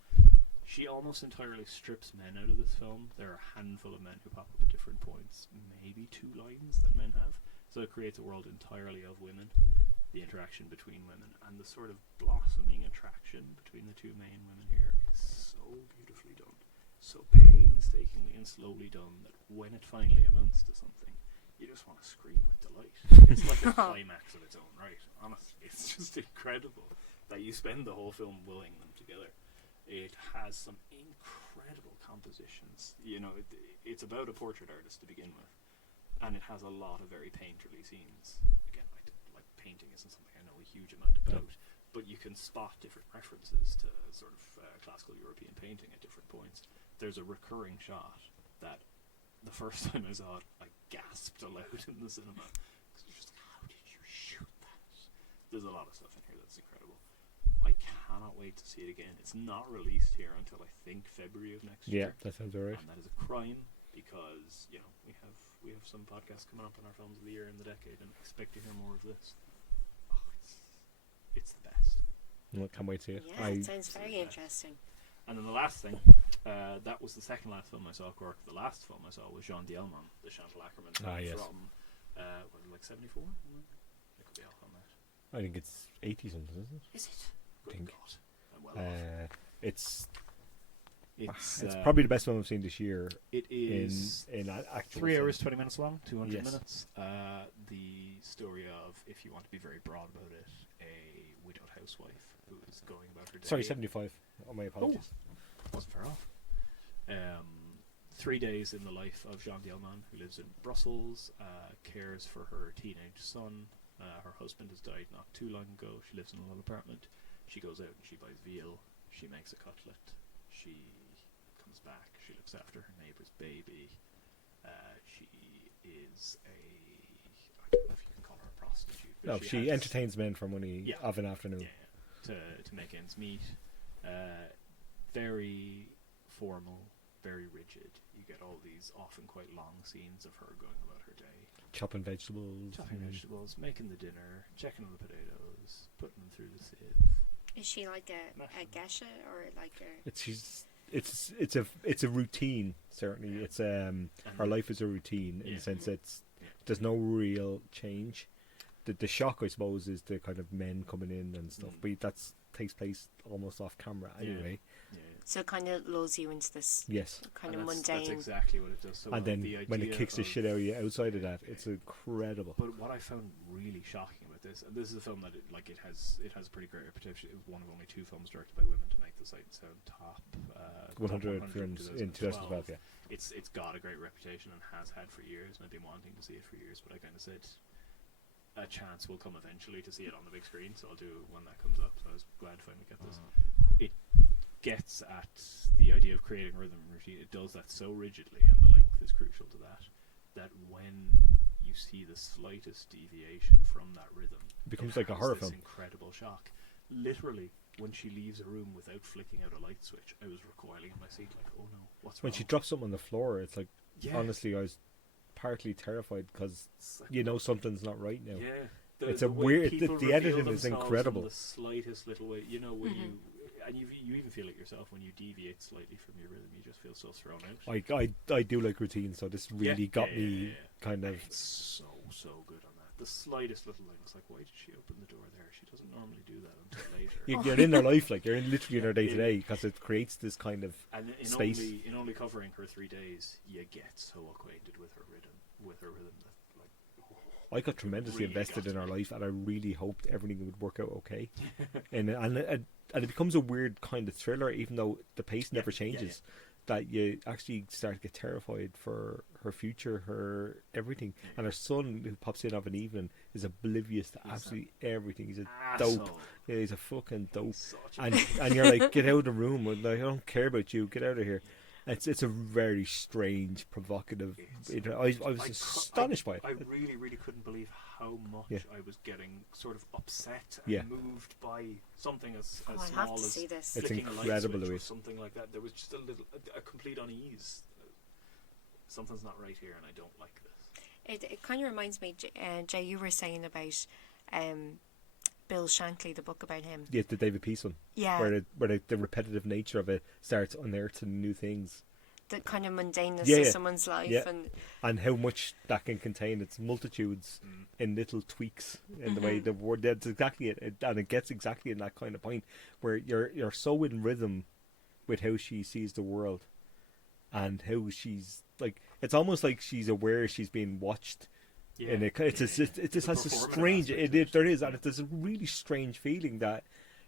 She almost entirely strips men out of this film. There are a handful of men who pop up at different points, maybe 2 lines that men have. So it creates a world entirely of women, the interaction between women, and the sort of blossoming attraction between the 2 main women here is so beautifully done, so painstakingly and slowly done, that when it finally amounts to something, you just want to scream with delight. It's like a climax of its own right. Honestly, it's just incredible that you spend the whole film willing them together. It has some incredible compositions. You know, it's about a portrait artist to begin with, and it has a lot of very painterly scenes. Again, like painting isn't something I know a huge amount about, but you can spot different references to sort of classical European painting at different points. There's a recurring shot that the first time I saw it, I gasped aloud in the cinema. Because you're just like, how did you shoot that? There's a lot of stuff in here that's incredible. I cannot wait to see it again. It's not released here until I think February of next year. Yeah, that sounds alright. And that is a crime because, you know, we have some podcasts coming up on our films of the year in the decade, and I expect to hear more of this. Oh, it's the best. I can't wait to see it. Yeah, it sounds very interesting. And then the last thing, that was the second last film I saw, Cork. The last film I saw was Jean Dielman, the Chantal Ackerman film from, like 74? I could be off on that. I think it's 80 something, isn't it? Is it? Good think. God. I'm well off. It's It's probably the best film I've seen this year. It is in actual 3 hours, sense. 20 minutes long, 200 Yes. minutes. The story of, if you want to be very broad about it, a widowed housewife who is going about her day. Sorry, 75. Oh, my apologies. Wasn't far off. 3 days in the life of Jean Dielman, who lives in Brussels, cares for her teenage son. Her husband has died not too long ago. She lives in a little apartment. She goes out and she buys veal. She makes a cutlet. She comes back. She looks after her neighbour's baby. She is I don't know if you can call her a prostitute. But No, she entertains men for money of an afternoon. Yeah, to make ends meet. Very formal, very rigid. You get all these often quite long scenes of her going about her day. Chopping vegetables. Making the dinner, checking on the potatoes, putting them through the sieve. Is she like a geisha or like a... It's a routine, certainly. It's her life is a routine in the sense that there's no real change. The shock, I suppose, is the kind of men coming in and stuff, but that takes place almost off camera anyway. So it kind of lulls you into this kind of mundane... That's exactly what it does. So and then when it kicks the shit out of you outside of that, it's incredible. But what I found really shocking about this, and this is a film that it has a pretty great reputation. It was one of only 2 films directed by women to make the Sight and Sound top 100 films in 2012. Yeah, it's got a great reputation and has had for years, and I've been wanting to see it for years. But I kind of said a chance will come eventually to see it on the big screen, so I'll do it when that comes up. So I was glad to finally get this. It gets at the idea of creating rhythm and routine. It does that so rigidly, and the length is crucial to that. That when you see the slightest deviation from that rhythm, It becomes like a horror film. Incredible shock. Literally, when she leaves a room without flicking out a light switch, I was recoiling in my seat, like, "Oh no, what's wrong?" When she drops something on the floor, it's like, Yeah. honestly, I was partly terrified because It's like, you know something's not right now. yeah, It's the a way weird- people the reveal editing is themselves incredible. in the slightest little way, you know, where you even feel it yourself when you deviate slightly from your rhythm. You just feel so thrown out. I do like routine, so this really got me kind of. It's so good on that. The slightest little thing. It's like, why did she open the door there? She doesn't normally do that until later. You're in their life, like you're literally in their day to day, because it creates this kind of And space. in only covering her 3 days, you get so acquainted with her rhythm. That, like, I got tremendously really invested got in to our me. life, and I really hoped everything would work out okay. and it becomes a weird kind of thriller, even though the pace never changes. That you actually start to get terrified for her future, her everything, and her son who pops in of an evening is oblivious to absolutely everything. He's a dope. Asshole. Yeah, he's a fucking dope. Such a And you're like, get out of the room. Like, I don't care about you. Get out of here. It's a very strange, provocative. I was astonished by it. I really, really couldn't believe how much Yeah. I was getting sort of upset and Yeah. moved by something as Oh, I have small to as see this. It's flicking a light incredible, switch or Louise. something like that. There was just a complete unease. Something's not right here, and I don't like this. It kind of reminds me, Jay, you were saying about Bill Shankly, the book about him. Yeah, the David Peace one, Yeah, where the repetitive nature of it starts unearthing new things, the kind of mundaneness Yeah, of yeah. someone's life, Yeah. and and how much that can contain. It's multitudes in little tweaks in the way the word. That's exactly it, and it gets exactly in that kind of point where you're so in rhythm with how she sees the world, and how she's like. It's almost like she's aware she's being watched. Yeah. And it just has a performative strange. aspect There is, and there's a really strange feeling that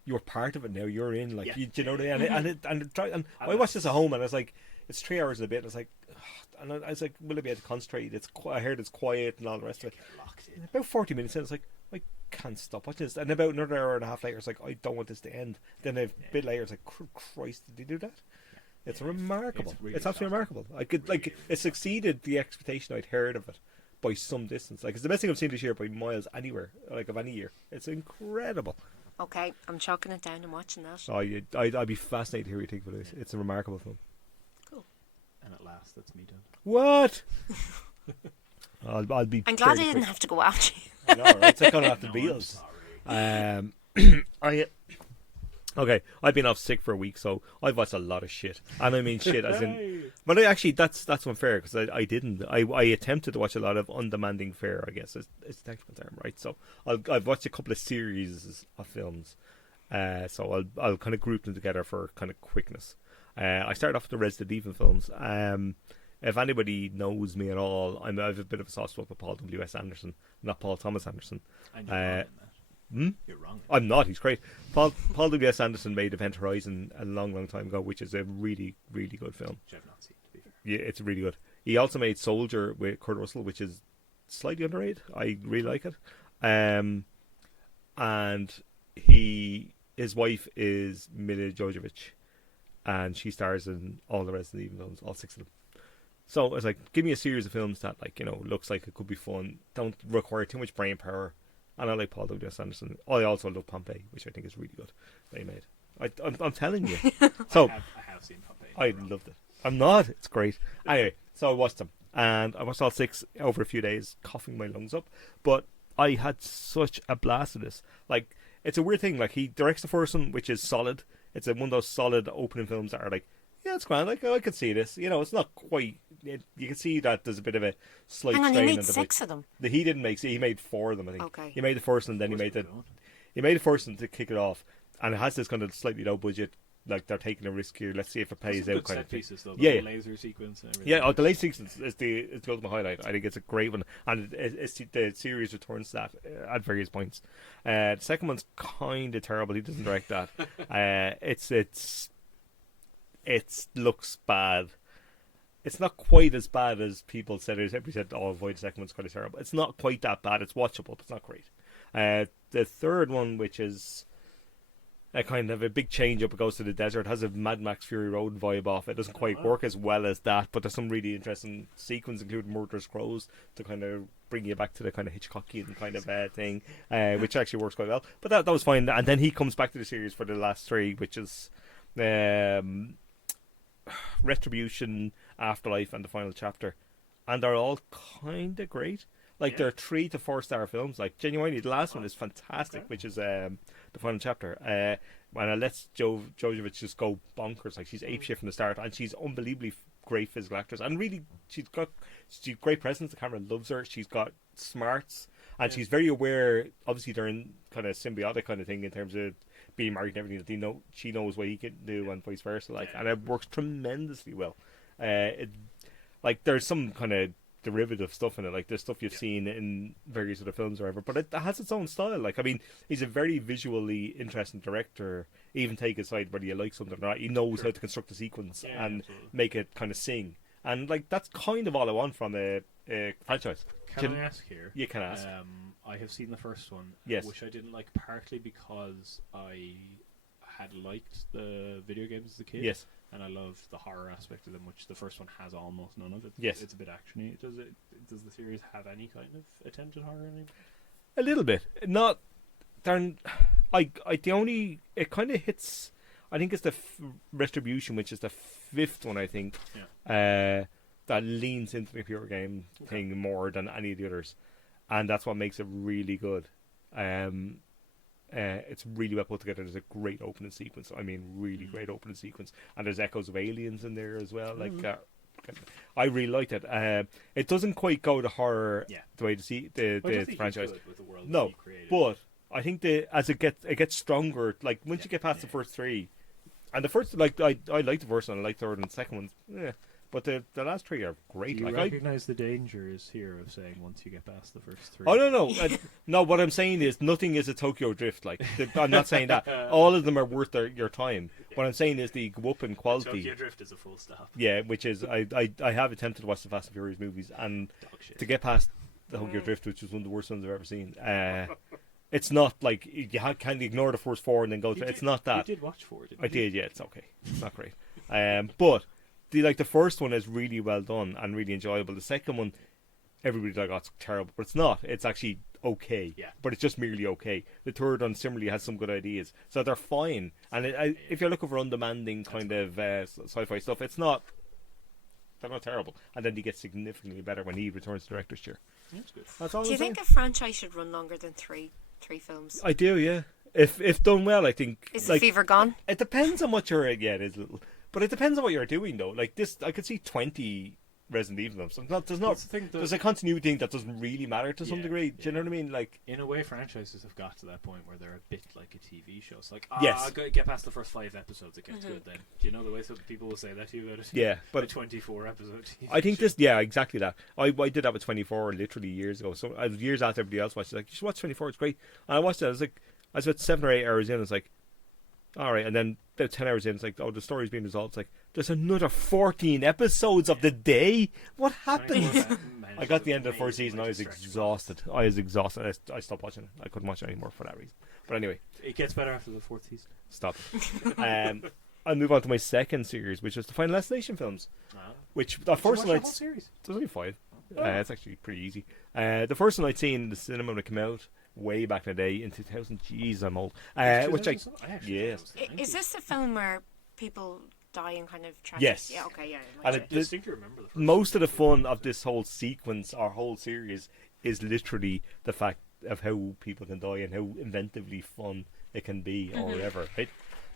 you're part of it now. You're in, like Yeah. you know, and I watched this at home, and I was like, it's 3 hours and a bit. And I was like, ugh, and I was like, will I be able to concentrate? I heard it's quiet and all the rest of it. Get locked in. And about 40 minutes in, I was like, I can't stop watching this. And about another hour and a half later, it's like, I don't want this to end. Then a bit later, it's like, Christ, did they do that? It's remarkable. It's really It's absolutely shocking. remarkable. I could like Really, it succeeded the expectation I'd heard of it by some distance. Like, it's the best thing I've seen this year by miles anywhere, like of any year. It's incredible. okay, I'm chalking it down and watching that. Oh, I'd be fascinated to hear what you think of it. It's a remarkable film. Cool. And at last, that's me done. What? I'll be. I'm glad I fairly didn't quick. have to go after you. I know, right? It's like going after No, Beatles. I'm sorry. Okay, I've been off sick for a week, so I've watched a lot of shit, and I mean shit as in. But that's unfair because I didn't. I attempted to watch a lot of undemanding fare. I guess it's the technical term, right? So I've watched a couple of series of films, so I'll kind of group them together for kind of quickness. I started off with the Resident Evil films. If anybody knows me at all, I have a bit of a soft spot for Paul W.S. Anderson, not Paul Thomas Anderson. And you're wrong in that. You're wrong. I'm not. He's great. Paul W.S. Anderson made Event Horizon a long, long time ago, which is a really, really good film. Which I've not seen, to be fair. Yeah, it's really good. He also made Soldier with Kurt Russell, which is slightly underrated. I really like it. And his wife is Mila Jovovich, and she stars in all the Resident Evil films, all 6 of them. So I was like, give me a series of films that, like, you know, looks like it could be fun, don't require too much brain power. And I like Paul W.S. Anderson. I also love Pompeii, which I think is really good. They made. I'm telling you. So I have seen Pompeii. I loved it. I'm not. It's great. Anyway, so I watched them, and I watched all 6 over a few days, coughing my lungs up. But I had such a blast with this. Like, it's a weird thing. Like, he directs the first one, which is solid. It's one of those solid opening films that are like, yeah, it's grand. Like, I could see this. You know, it's not quite. You can see that there's a bit of a slight Hang on, strain you on made the 6 of them. He didn't make. He made 4 of them. I think. Okay. He made the first one, then he made the. He made the first one to kick it off, and it has this kind of slightly low budget. Like, they're taking a risk here. Let's see if it pays out. Kind of thing. Pieces, though, Yeah, the laser sequence and everything. Yeah, the late sequence is the ultimate highlight. I think it's a great one, and the series returns to that at various points. The second one's kind of terrible. He doesn't direct that. It looks bad, it's not quite as bad as people said. Everybody said, "Oh, avoid the second one's kind of terrible." It's not quite that bad. It's watchable, but it's not great. The third one, which is a kind of a big change up, it goes to the desert, has a Mad Max Fury Road vibe off it. Doesn't quite work as well as that, but there's some really interesting sequence, including Murderous Crows, to kind of bring you back to the kind of Hitchcockian kind of thing, which actually works quite well. But that was fine. And then he comes back to the series for the last three, which is Retribution, Afterlife, and the final chapter, and they're all kind of great. Like they're 3 to 4 star films. Like genuinely, the last one is fantastic, which is the final chapter. And it lets Jovovich just go bonkers. Like she's apeshit from the start, and she's unbelievably great physical actress, and really she's great presence. The camera loves her. She's got smarts, and she's very aware. Obviously, they're in kind of symbiotic kind of thing in terms of being married and everything, that she knows what he can do and vice versa, and it works tremendously well. Like there's some kind of derivative stuff in it, like there's stuff you've seen in various other films or whatever, but it has its own style. Like, I mean, he's a very visually interesting director. Even take aside whether you like something or not, he knows how to construct a sequence and make it kind of sing. And like that's kind of all I want from a franchise. Can I ask here? You can ask. I have seen the first one, yes, which I didn't like, partly because I had liked the video games as a kid. Yes. And I loved the horror aspect of them, which the first one has almost none of it. Yes. It's a bit actiony. Does the series have any kind of attempt at horror in it? A little bit. Not. It kind of hits. I think it's the Retribution, which is the fifth one. I think. Yeah. That leans into the pure game thing more than any of the others, and that's what makes it really good. It's really well put together. There's a great opening sequence. I mean, really great opening sequence, and there's echoes of aliens in there as well. Like, I really liked it. It doesn't quite go to horror the way the franchise. With the world no, but I think as it gets stronger. Like once you get past the first three, and the first, like I like the first one, I like the third and the second one. Yeah. But the last three are great. Do you recognise the dangers here of saying once you get past the first three? Oh, no. No, what I'm saying is nothing is a Tokyo Drift. Like I'm not saying that. All of them are worth your time. Yeah. What I'm saying is they go up in quality. Tokyo Drift is a full stop. Yeah, which is, I have attempted to watch the Fast and Furious movies, and to get past the Tokyo Drift, which was one of the worst ones I've ever seen, it's not like you can't ignore the first four and then go through. It's not that. You did watch four, didn't you? I did, yeah. It's okay. It's not great. But the first one is really well done and really enjoyable. The second one, everybody's like, "Oh, it's terrible," but it's not. It's actually okay. Yeah. But it's just merely okay. The third one similarly has some good ideas, so they're fine. And if you're looking for undemanding kind of sci-fi stuff, they're not terrible. And then they get significantly better when he returns to director's chair. That's good. That's all. Do you think a franchise should run longer than three films? I do, yeah. If done well, I think. Is the fever gone? It depends on what you're. Yeah, it is a little. But it depends on what you're doing, though. Like this, I could see 20 Resident Evil films. There's a continuity thing that doesn't really matter to some degree. Do you know what I mean? Like, in a way, franchises have got to that point where they're a bit like a TV show. It's like, yes, get past the first 5 episodes, it gets good. Then, do you know the way some people will say that to you about it? Yeah, but a 24 episode TV I think show. exactly that. I did that with 24 literally years ago. So years after everybody else watched it, like, you should watch 24. It's great. And I watched it. I was about 7 or 8 hours in. It's like, all right, and then about 10 hours in, it's like, oh, the story's being resolved. It's like, there's another 14 episodes of the day. What happened? I got the end of the first season. I was exhausted. I stopped watching it. I couldn't watch it anymore for that reason. But anyway, it gets better after the 4th season. Stop. I'll move on to my second series, which is the Final Destination films. Which the first one series. There's only 5. It's actually pretty easy. The first one I'd seen in the cinema when it came out way back in the day in 2000. Jeez, I'm old. Yes. Is this the film where people die in kind of tragic? Yes. Yeah. Okay. Yeah. And I distinctly remember the first most of the fun of this whole sequence, our whole series, is literally the fact of how people can die and how inventively fun it can be, or whatever. Right?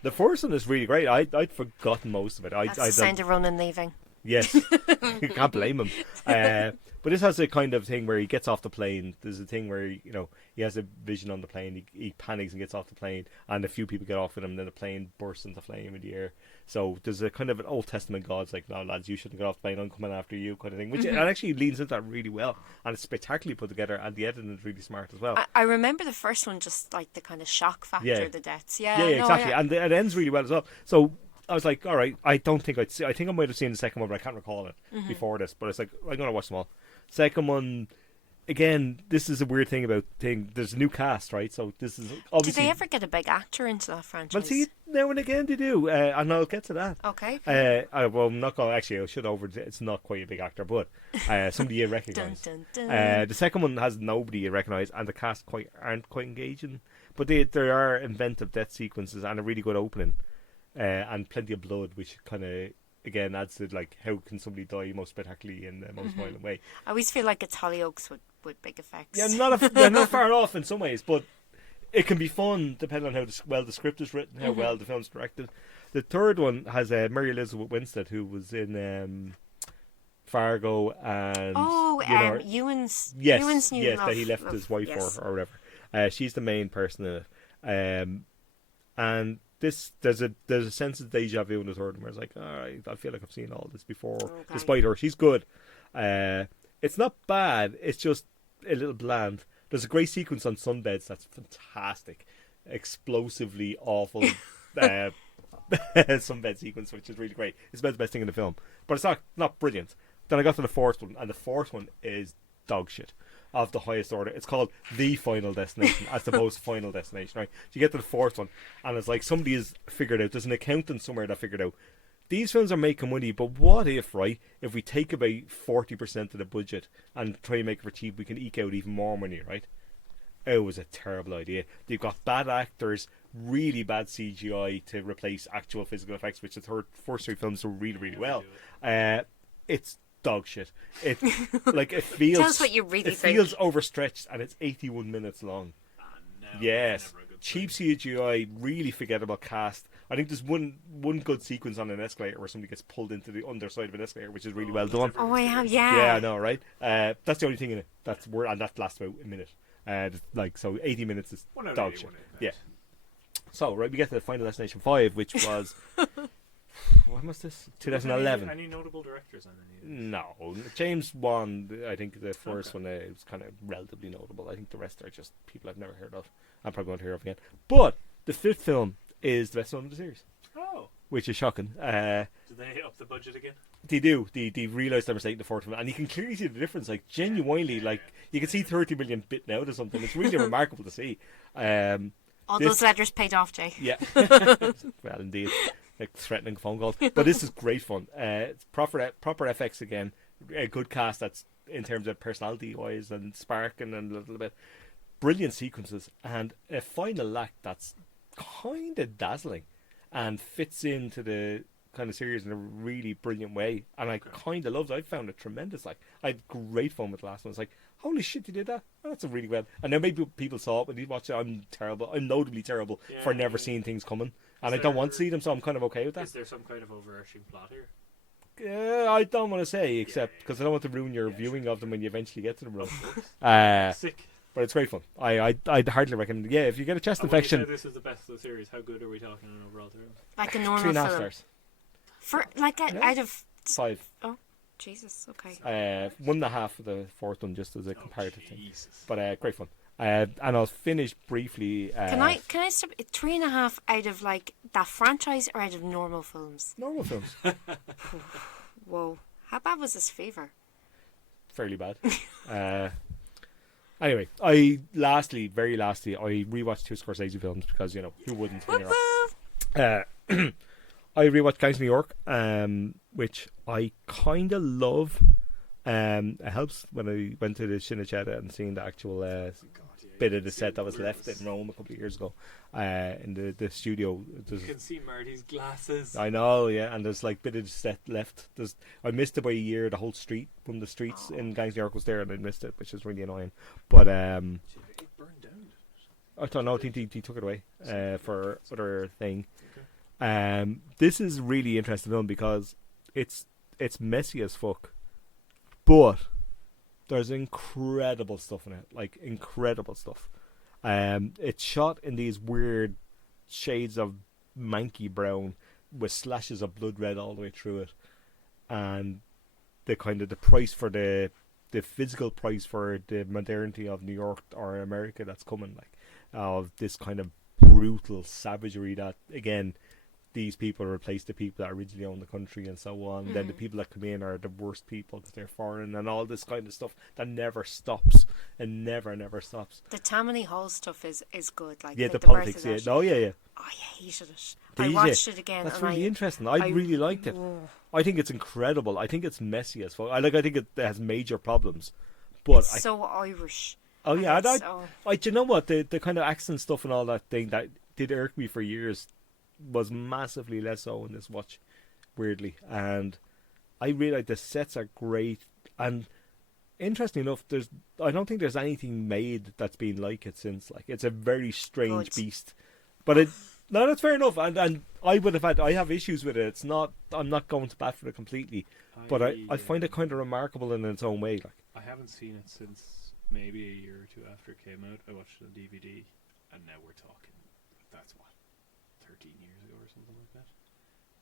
The first one is really great. I'd forgotten most of it. That's the sound of Ronan leaving. Yes, you can't blame him. But this has a kind of thing where he gets off the plane. There's a thing where he has a vision on the plane. He panics and gets off the plane, and a few people get off with him. And then the plane bursts into flame in the air. So there's a kind of an Old Testament God's like, "No, lads, you shouldn't get off the plane. I'm coming after you," kind of thing. Which it actually leans into that really well, and it's spectacularly put together. And the editing is really smart as well. I remember the first one, just like the kind of shock factor, the deaths. Yeah, exactly. And it ends really well as well. So I was like, all right, I don't think I'd see. I think I might have seen the second one, but I can't recall it before this. But it's like, I'm gonna watch them all. Second one, again, this is a weird thing about there's a new cast, right? So this is Did obviously. they ever get a big actor into that franchise? Well, see, now and again they do, and I'll get to that. Okay. Well, I'm not going. Actually, I should over. It's not quite a big actor, but somebody you recognise. Dun, dun, dun. The second one has nobody you recognise, and the cast aren't quite engaging. But there are inventive death sequences and a really good opening, and plenty of blood, which kind of again adds to like how can somebody die most spectacularly in the most violent way. I always feel like it's Hollyoaks with big effects. Yeah, they're not far off in some ways, but it can be fun depending on how well the script is written, how well the film's directed. The third one has Mary Elizabeth Winstead, who was in Fargo and Ewan's yes, new yes, love, that he left his wife yes. or whatever. She's the main person in it, and there's a sense of deja vu in the third one where it's like, all right, I feel like I've seen all this before. Okay. Despite her, she's good. It's not bad. It's just a little bland. There's a great sequence on sunbeds that's fantastic, explosively awful sunbed sequence, which is really great. It's about the best thing in the film, but it's not brilliant. Then I got to the fourth one, and the fourth one is dog shit of the highest order. It's called The Final Destination as opposed to Final Destination, right? So you get to the fourth one, and it's like somebody has figured out, there's an accountant somewhere that figured out, these films are making money, but what if, right, if we take about 40% of the budget and try and make it for cheap, we can eke out even more money, right? It was a terrible idea. They've got bad actors, really bad CGI to replace actual physical effects, which the first three films do really, really well. It's dog shit. It like it feels. Tell us what you really think. It feels overstretched, and it's 81 minutes long. No, Yes, never a good cheap thing. CGI, really forgettable cast. I think there's one good sequence on an escalator where somebody gets pulled into the underside of an escalator, which is really well done. Oh, I have, yeah. Yeah, I know, right? That's the only thing in it. And that lasts about a minute. So 80 minutes is One out of dog 80, shit. one out of Yeah. 80. So right, we get to the Final Destination 5, which was when was this? 2011. Any notable directors on any of these? No, James Wan. I think the first one was kind of relatively notable. I think the rest are just people I've never heard of. I'm probably going to hear of again. But the fifth film is the best one of the series, Oh, which is shocking. did they up the budget again? They do. They realise their mistake in the fourth one, and you can clearly see the difference. Like genuinely, like you can see 30 million bitten out or something. It's really remarkable to see. All This- those letters paid off, Jay. Yeah. Well, indeed. Like threatening phone calls. But this is great fun. It's proper FX again. A good cast that's in terms of personality wise and sparking and a little bit. Brilliant sequences and a final act that's kind of dazzling and fits into the kind of series in a really brilliant way. And I kind of loved it. I found it tremendous. Like I had great fun with the last one. It's like, holy shit, you did that? Oh, that's a really well. And now maybe people saw it when they watched it. I'm terrible. I'm notably terrible for never seeing things coming. And I don't want to see them, so I'm kind of okay with that. Is there some kind of overarching plot here? I don't want to say, except because I don't want to ruin your viewing of them when you eventually get to them. Bro. Sick. But it's great fun. I'd hardly recommend. Yeah, if you get a chest And when you infection, say this is the best of the series, how good are we talking in overall terms? Like a normal 3.5 film. stars, For like out of 5. Jesus, okay. 1.5 for the fourth one, just as a comparative thing. Jesus. But great fun. And I'll finish briefly. Can I stop 3.5 out of like that franchise or out of normal films? Normal films, Whoa, how bad was this Fever? fairly bad. Anyway, very lastly, I rewatched 2 Scorsese films because who wouldn't? When you're I rewatched Gangs of New York, which I kind of love. It helps when I went to the Cinecittà and seen the actual bit of the set that was left in Rome a couple of years ago in the studio. You can see Marty's glasses. I know, yeah, and there's like bit of the set left. I missed it by a year. The whole street, one of the streets in Gangs of New York was there, and I missed it, which is really annoying. But It burned down. I don't know. I think he took it away for other thing. This is a really interesting film because it's messy as fuck, but there's incredible stuff in it, like incredible stuff. It's shot in these weird shades of manky brown with slashes of blood red all the way through it, and the price for the physical price for the modernity of New York or America that's coming, like of this kind of brutal savagery that again these people replace the people that originally owned the country and so on. Then the people that come in are the worst people because they're foreign and all this kind of stuff that never stops and never stops. The Tammany Hall stuff is good. Like Yeah, the birth politics. of it. Yeah, yeah. I hated it. Did I you? watched it again. That's and really interesting. I really liked it. I think it's incredible. I think it's messy as fuck. I think it has major problems, but It's so Irish. oh yeah, It's do you know what the kind of accent stuff and all that thing that did irk me for years was massively less so in this watch, weirdly. And I really like the sets are great. And interesting enough, I don't think there's anything made that's been like it since. Like it's a very strange beast, but no, that's fair enough. And I have issues with it. I'm not going to bat for it completely, but I find it kind of remarkable in its own way. Like I haven't seen it since maybe a year or two after it came out. I watched it on DVD, and now we're talking. That's what 13 years ago or something like that.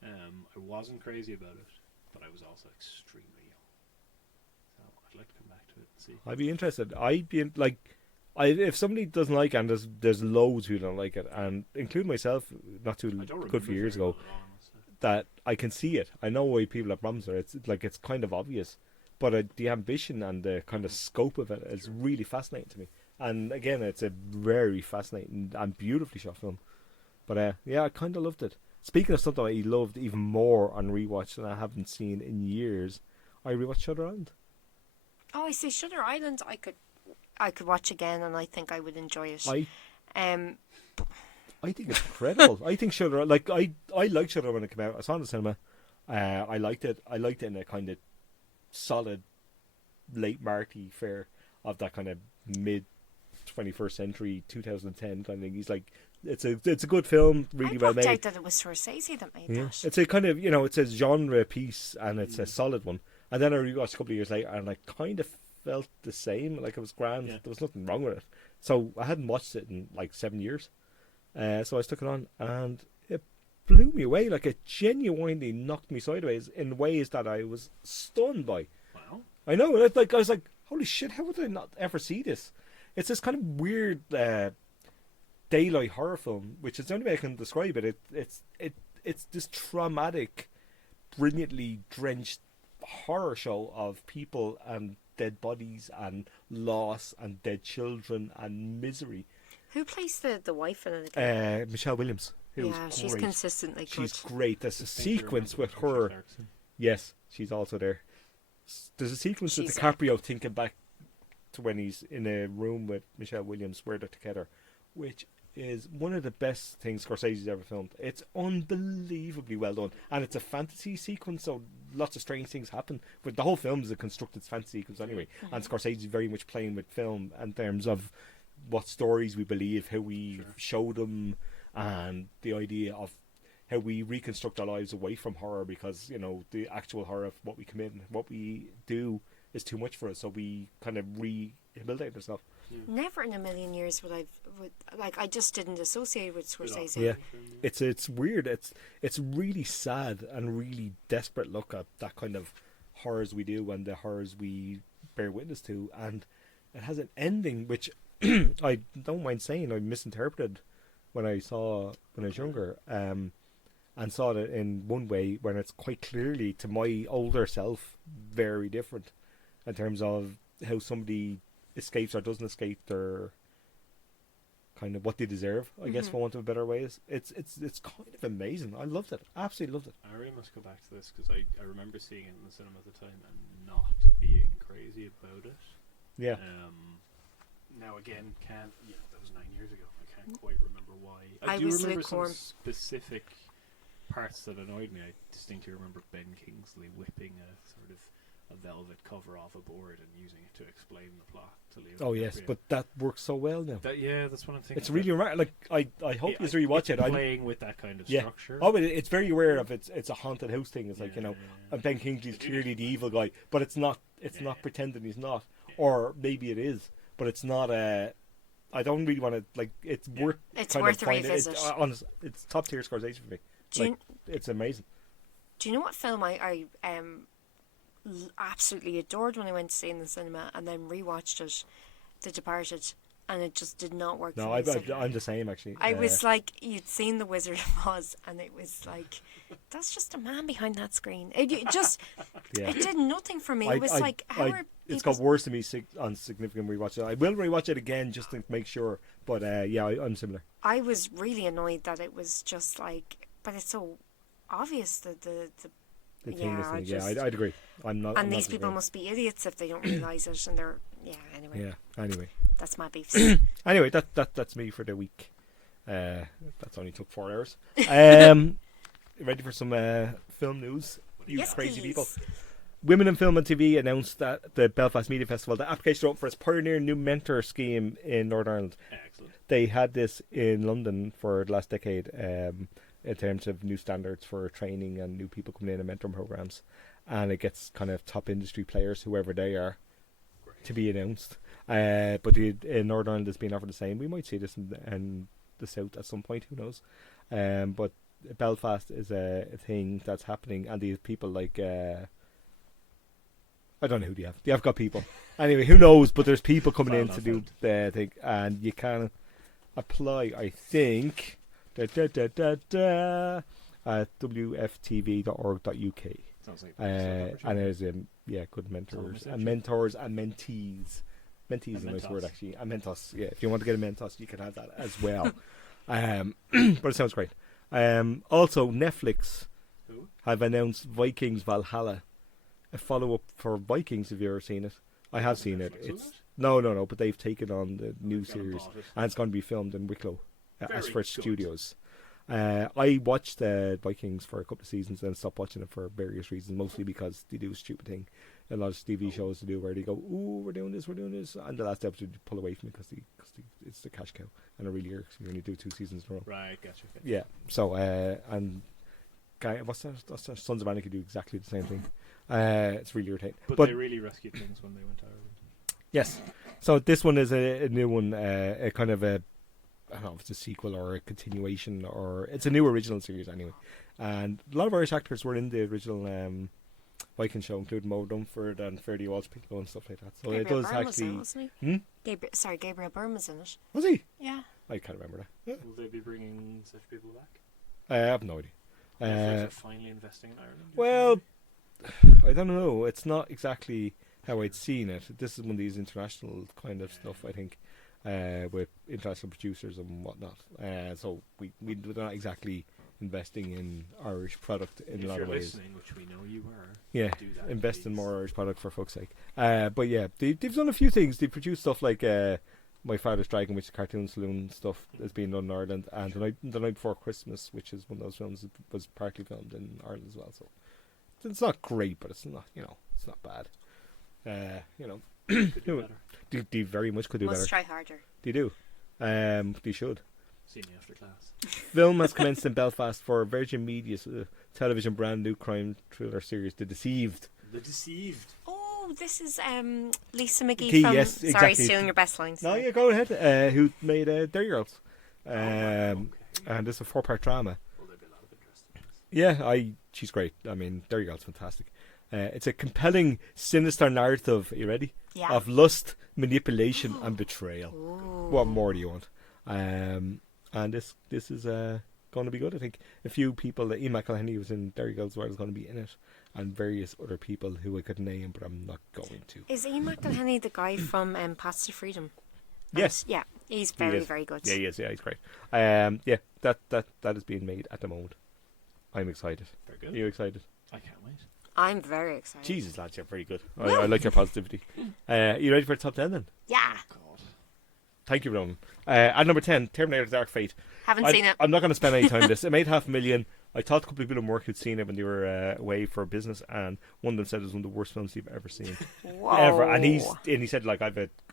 I wasn't crazy about it, but I was also extremely young. So I'd like to come back to it and see. I'd be interested. I'd be like, if somebody doesn't like it, and there's loads who don't like it, and including myself, not too good few years ago, that I can see it. I know why people have problems with it. It's kind of obvious, but the ambition and the kind of scope of it is really fascinating to me. And again, it's a very fascinating and beautifully shot film. But yeah, I kind of loved it. Speaking of something I loved even more on rewatch than I haven't seen in years, I rewatched Shutter Island. Oh, I see. Shutter Island. I could watch again, and I think I would enjoy it. I think it's incredible. I think Shutter Island, I liked Shutter when it came out. I saw it in the cinema. I liked it. I liked it in a kind of solid late Marty fare of that kind of mid 21st century 2010 kind of thing. He's like, it's a good film, really well made. I worked out that it was Scorsese that made that. It's a kind of, it's a genre piece and it's a solid one. And then I rewatched a couple of years later and I kind of felt the same. Like it was grand. Yeah. There was nothing wrong with it. So I hadn't watched it in like 7 years. So I stuck it on and it blew me away. Like it genuinely knocked me sideways in ways that I was stunned by. Wow. I know. I was like, holy shit, how would I not ever see this? It's this kind of weird daylight horror film, which is the only way I can describe it. It's this traumatic, brilliantly drenched horror show of people and dead bodies and loss and dead children and misery. Who plays the wife in it again? Michelle Williams. She's consistently good. She's great. There's a sequence with her. Yes, she's also there. There's a sequence with DiCaprio thinking back to when he's in a room with Michelle Williams where they're together, which is one of the best things Scorsese's ever filmed. It's unbelievably well done, and it's a fantasy sequence, so lots of strange things happen. But the whole film is a constructed fantasy sequence anyway, and Scorsese is very much playing with film in terms of what stories we believe, how we show them, and the idea of how we reconstruct our lives away from horror, because the actual horror of what we commit and what we do is too much for us, so we kind of rehabilitate ourselves. Never in a million years would I just didn't associate with Scorsese. Yeah, it's weird. It's really sad and really desperate look at that kind of horrors we do and the horrors we bear witness to, and it has an ending which I don't mind saying I misinterpreted when I was younger, and saw it in one way when it's quite clearly to my older self very different in terms of how somebody escapes or doesn't escape their kind of what they deserve, I guess, for want of a better way. It's kind of amazing. I loved it. Absolutely loved it. I really must go back to this because I remember seeing it in the cinema at the time and not being crazy about it. Yeah. Now again, that was 9 years ago. I can't quite remember why. I do was remember lukewarm. some specific parts that annoyed me. I distinctly remember Ben Kingsley whipping a sort of a velvet cover off a board and using it to explain the plot to Leo. Oh yes, but that works so well now. That's what I'm thinking. It's really like I hope you rewatch it. Playing with that kind of structure. Oh, but it's very aware of it's a haunted house thing. It's like and Ben Kingsley's clearly the evil guy, but it's not. It's not pretending he's not, or maybe it is, but it's not a. I don't really want to It's worth. It's worth a revisit. It's top tier Scorsese for me. It's amazing. Do you know what film I absolutely adored when I went to see it in the cinema and then rewatched it? The Departed. and it just did not work. No, for me. So I'm the same actually. I was like, you'd seen The Wizard of Oz, and it was like, that's just a man behind that screen. It just, Yeah. it did nothing for me. It was like, how are it's people... got worse to me on significant rewatch. I will rewatch it again just to make sure. But yeah, I'm similar. I was really annoyed that it was just like, but it's so obvious that the Thing. I Yeah, just- I'd agree. I'm not. and I'm these not people agreeing. must be idiots if they don't realise it, and they're anyway. Yeah. Anyway. That's my beefs. Anyway, that's me for the week. That's only took 4 hours. Ready for some film news? You Yes, crazy please. people. Women in Film and TV announced that the Belfast Media Festival, the application up for its Pioneer New Mentor scheme in Northern Ireland. Excellent. They had this in London for the last decade in terms of new standards for training and new people coming in and mentoring programs. And it gets kind of top industry players, whoever they are, to be announced. But in Northern Ireland it's been offered the same. We might see this in the South at some point, who knows. But Belfast is a thing that's happening, and these people like... I don't know who they have. They have got people. Anyway, who knows? But there's people coming in to do the thing, and you can apply, I think, at wftv.org.uk. Sounds like And there's good mentors and mentees. Mentees is a nice mentos. word actually. And mentos, yeah. If you want to get a mentos, you can have that as well. But it sounds great. Also, Netflix Who? have announced Vikings Valhalla, a follow-up for Vikings. Have you ever seen it? I have seen it. Netflix, It's was it? no, but they've taken on the new Gone and series, bought it. and it's going to be filmed in Wicklow, Very Ashford good. Studios. I watched Vikings for a couple of seasons and stopped watching it for various reasons, mostly because they do a stupid thing. A lot of TV shows to do where they go, "Ooh, we're doing this," and the last episode they pull away from it because it's the cash cow, and it really irks me when you do 2 seasons in a row. Right, gotcha. Yeah. So and what's that? Sons of Anarchy do exactly the same thing. It's really irritating. But But they really rescued things when they went to Ireland. yes. So this one is a new one, a kind of a, I don't know if it's a sequel or a continuation, or it's a new original series anyway. And a lot of Irish actors were in the original Viking show, including Mo Dumford and Ferdy Walsh Pico and stuff like that. So Gabriel it does Byrne was in actually. it, wasn't Hmm? he? Gabriel Byrne was in it. Was he? Yeah. I can't remember that. Will they be bringing such people back? I have no idea. Netflix are finally investing in Ireland. Well, I don't know. It's not exactly how I'd seen it. This is one of these international kind of stuff, I think, with international producers and whatnot. So we're not exactly investing in Irish product in if a lot you're of ways. listening, which we know you are, Yeah, do that, invest in please. more Irish product for fuck's sake. But yeah, they've done a few things. They produced stuff like My Father's Dragon, which is cartoon saloon stuff that's being done in Ireland, and the night Before Christmas, which is one of those films that was partly filmed in Ireland as well. So it's not great, but it's not it's not bad. Could do better. They very much could do Must better. try harder. They do. They should. See me after class. Film has commenced in Belfast for Virgin Media's television brand new crime thriller series, The Deceived. The Deceived. Oh, this is Lisa McGee Key, from. yes, Sorry, exactly. stealing your best lines. No, yeah, go ahead. Who made Dairy Girls? Okay. And this is a 4-part drama. Well, there'd be a lot of interest in this. Yeah, she's great. I mean, Dairy Girl's fantastic. It's a compelling, sinister narrative. Are you ready? Yeah. Of lust, manipulation, and betrayal. Ooh. What more do you want? And this is going to be good. I think a few people. Imagi who was in Dairy Girls, is going to be in it, and various other people who I could name, but I'm not going to. Is Ian McElhenney the guy from Paths to Freedom? Yes. Yeah, he's He very, is. very good. Yeah, he is. Yeah, he's great. Yeah, that is being made at the moment. I'm excited. Very Are good. you excited? I can't wait. I'm very excited. Jesus, lads, you're very good. I like your positivity. You ready for the top 10 then? Yeah. God. Thank you, Ronan. At number 10, Terminator Dark Fate. Haven't seen it. I'm not going to spend any time on this. It made $500,000. I talked to a couple of people in work who'd seen it when they were away for business, and one of them said it was one of the worst films they've ever seen. Whoa. Ever. And he said, like,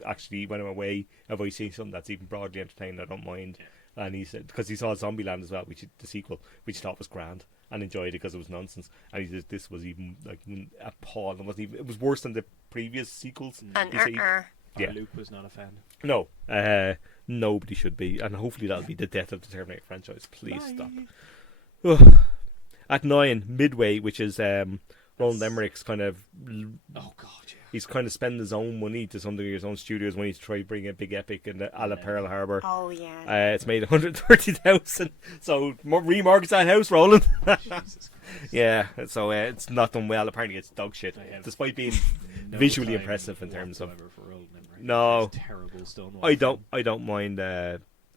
actually, when I'm away, have I seen something that's even broadly entertaining? I don't mind. Yeah. And he said, because he saw Zombieland as well, the sequel, which he thought was grand, and enjoyed it because it was nonsense. And he said this was even like appalling. It was worse than the previous sequels. And He said- Yeah. Luke was not a fan. No, nobody should be, and hopefully that'll be the death of the Terminator franchise. Please stop. Ugh. At 9, Midway, which is Roland Emmerich's kind of Oh God, yeah. he's kind of spending his own money to some degree, his own studio's money to try to bring a big epic in a la Pearl Harbor. Oh yeah. It's made 130,000. So remortgage that house, Roland. Jesus Christ. Yeah. So it's not done well. Apparently, it's dog shit, despite being No visually time impressive in terms of. whatsoever for Roland Emmerich. No. There's terrible Stonewall. I don't mind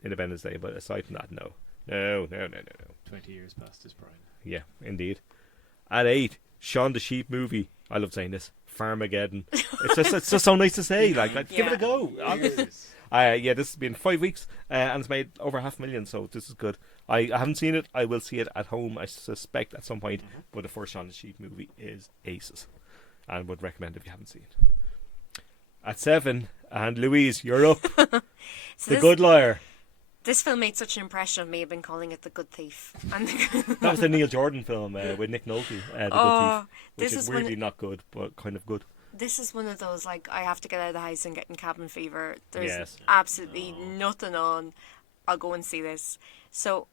Independence Day, but aside from that, no. 20 years past his prime. Yeah, indeed. At 8, Shaun the Sheep movie. I love saying this. Farmageddon. It's just so nice to say. Like, give it a go. Years. Yeah, this has been 5 weeks, and it's made over 500,000, so this is good. I haven't seen it. I will see it at home, I suspect, at some point. But the first Shaun the Sheep movie is aces, and would recommend if you haven't seen it. At 7, and Louise, you're up. The Good Liar. This film made such an impression on me. I've been calling it The Good Thief. And That was the Neil Jordan film with Nick Nolte, The Good Thief, which this is is weirdly not good, but kind of good. This is one of those, like, I have to get out of the house and get in cabin fever. There's Yes. absolutely nothing on. I'll go and see this. So,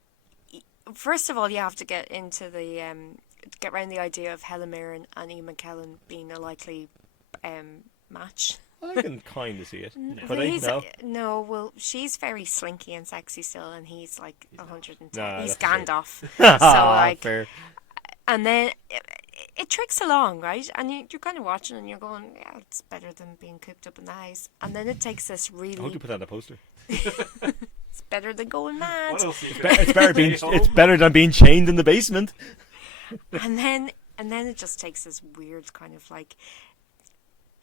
first of all, you have to get into the get around the idea of Helen Mirren and Ian McKellen being a likely match. I can kind of see it, but Well, no. she's very slinky and sexy still, and he's like 110. Nah, he's that's Gandalf. So, like, fair. and then it tricks along, right? And you're kind of watching and you're going, yeah, it's better than being cooped up in the house. And then it takes this How do really, you put that on a poster? it's better than going mad. It's better than being chained in the basement. And then it just takes this weird kind of like,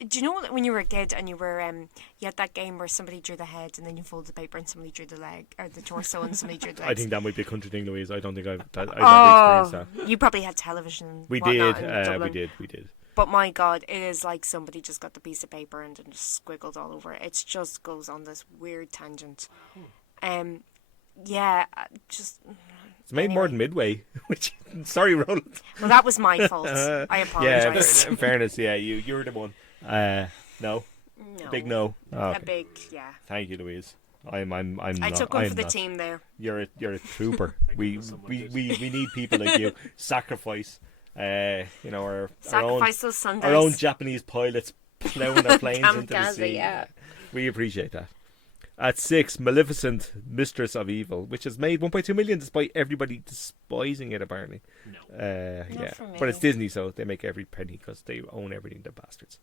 do you know when you were a kid and you had that game where somebody drew the head and then you fold the paper and somebody drew the leg or the torso and somebody drew the legs? I think that might be a country thing, Louise. I don't think I've never experienced that. You probably had television. And We whatnot did, in Dublin. we did. But my God, it is like somebody just got the piece of paper and then just squiggled all over it. It just goes on this weird tangent. Yeah, just. It's made more than Midway, which, sorry, Roland. Well, that was my fault. I apologise. Yeah, in fairness, yeah, you're the one. No, No. big no. Oh, A okay. big, yeah. Thank you, Louise. I'm I not, took one I'm for the not. team there. You're a trooper. we someone need people like you. Sacrifice. Our own Sacrifice those Sundays. our own Japanese pilots plowing their planes into the Kamikaze, sea. yeah. We appreciate that. At 6, Maleficent, Mistress of Evil, which has made 1.2 million despite everybody despising it, apparently. No. Yeah, for me. but it's Disney, so they make every penny because they own everything. The bastards.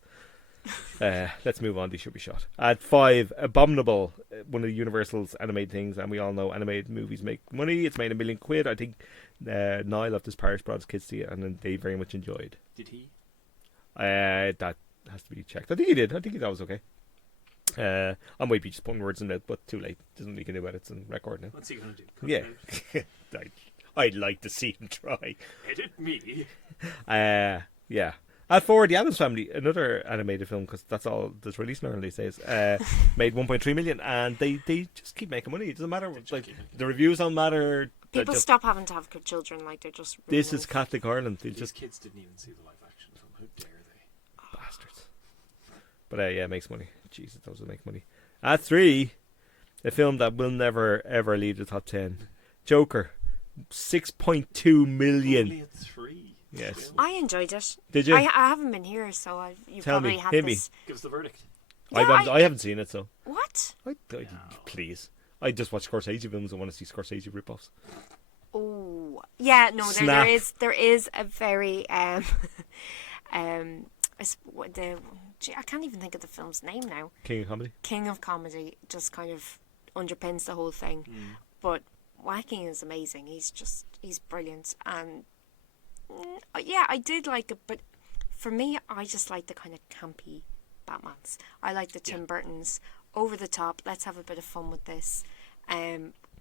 Let's move on. They should be shot. At 5, Abominable, one of the Universal's animated things, and we all know animated movies make money. It's made £1 million. I think Niall of this parish brought his kids to it, and they very much enjoyed. Did he? That has to be checked. I think he did. I think he thought it was okay. I might be just putting words in it, but too late. There's nothing you can do about it. It's in record now. What's he going to do? Cut Yeah. it out? I'd like to see him try. Edit me. Yeah. At 4, The Addams Family, another animated film, because that's all that's released now these days, made 1.3 million, and they just keep making money. It doesn't matter. Like, the reviews don't matter. People stop having to have children, like they're just. This is Catholic Ireland. They These just kids didn't even see the live action film. How dare they? bastards. But yeah, it makes money. Jesus, it does make money. At 3, a film that will never ever leave the top 10, Joker, 6.2 million. Only at 3. Yes. Still. I enjoyed it. Did you? I haven't been here, so you Tell probably me, had hit me. this. Give us the verdict. Yeah, I haven't seen it, so What? please. I just watch Scorsese films. I want to see Scorsese rip-offs. Oh, yeah. No, Snap. there is a very I can't even think of the film's name now. King of Comedy. King of Comedy just kind of underpins the whole thing. But Joaquin is amazing. He's brilliant. And yeah, I did like it, but for me, I just like the kind of campy Batmans. I like the Tim Burton's over the top. Let's have a bit of fun with this.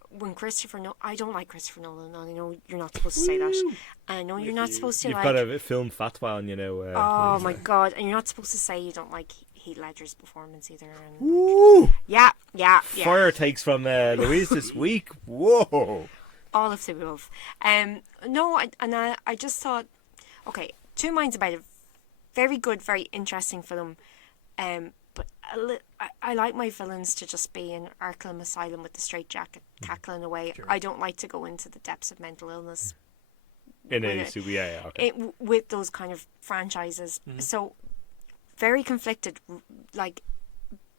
When I don't like Christopher Nolan. I know you're not supposed to say that. I know you're not supposed to. You've got a film fatwa on, Oh my God! And you're not supposed to say you don't like Heath Ledger's performance either. And Woo! yeah. Fire takes from Louise this week. Whoa! All of the above. No, I just thought, okay, two minds about it. Very good, very interesting film. But I like my villains to just be in Arkham Asylum with the straitjacket cackling away. Sure. I don't like to go into the depths of mental illness In a super, yeah, okay. with those kind of franchises. So very conflicted, like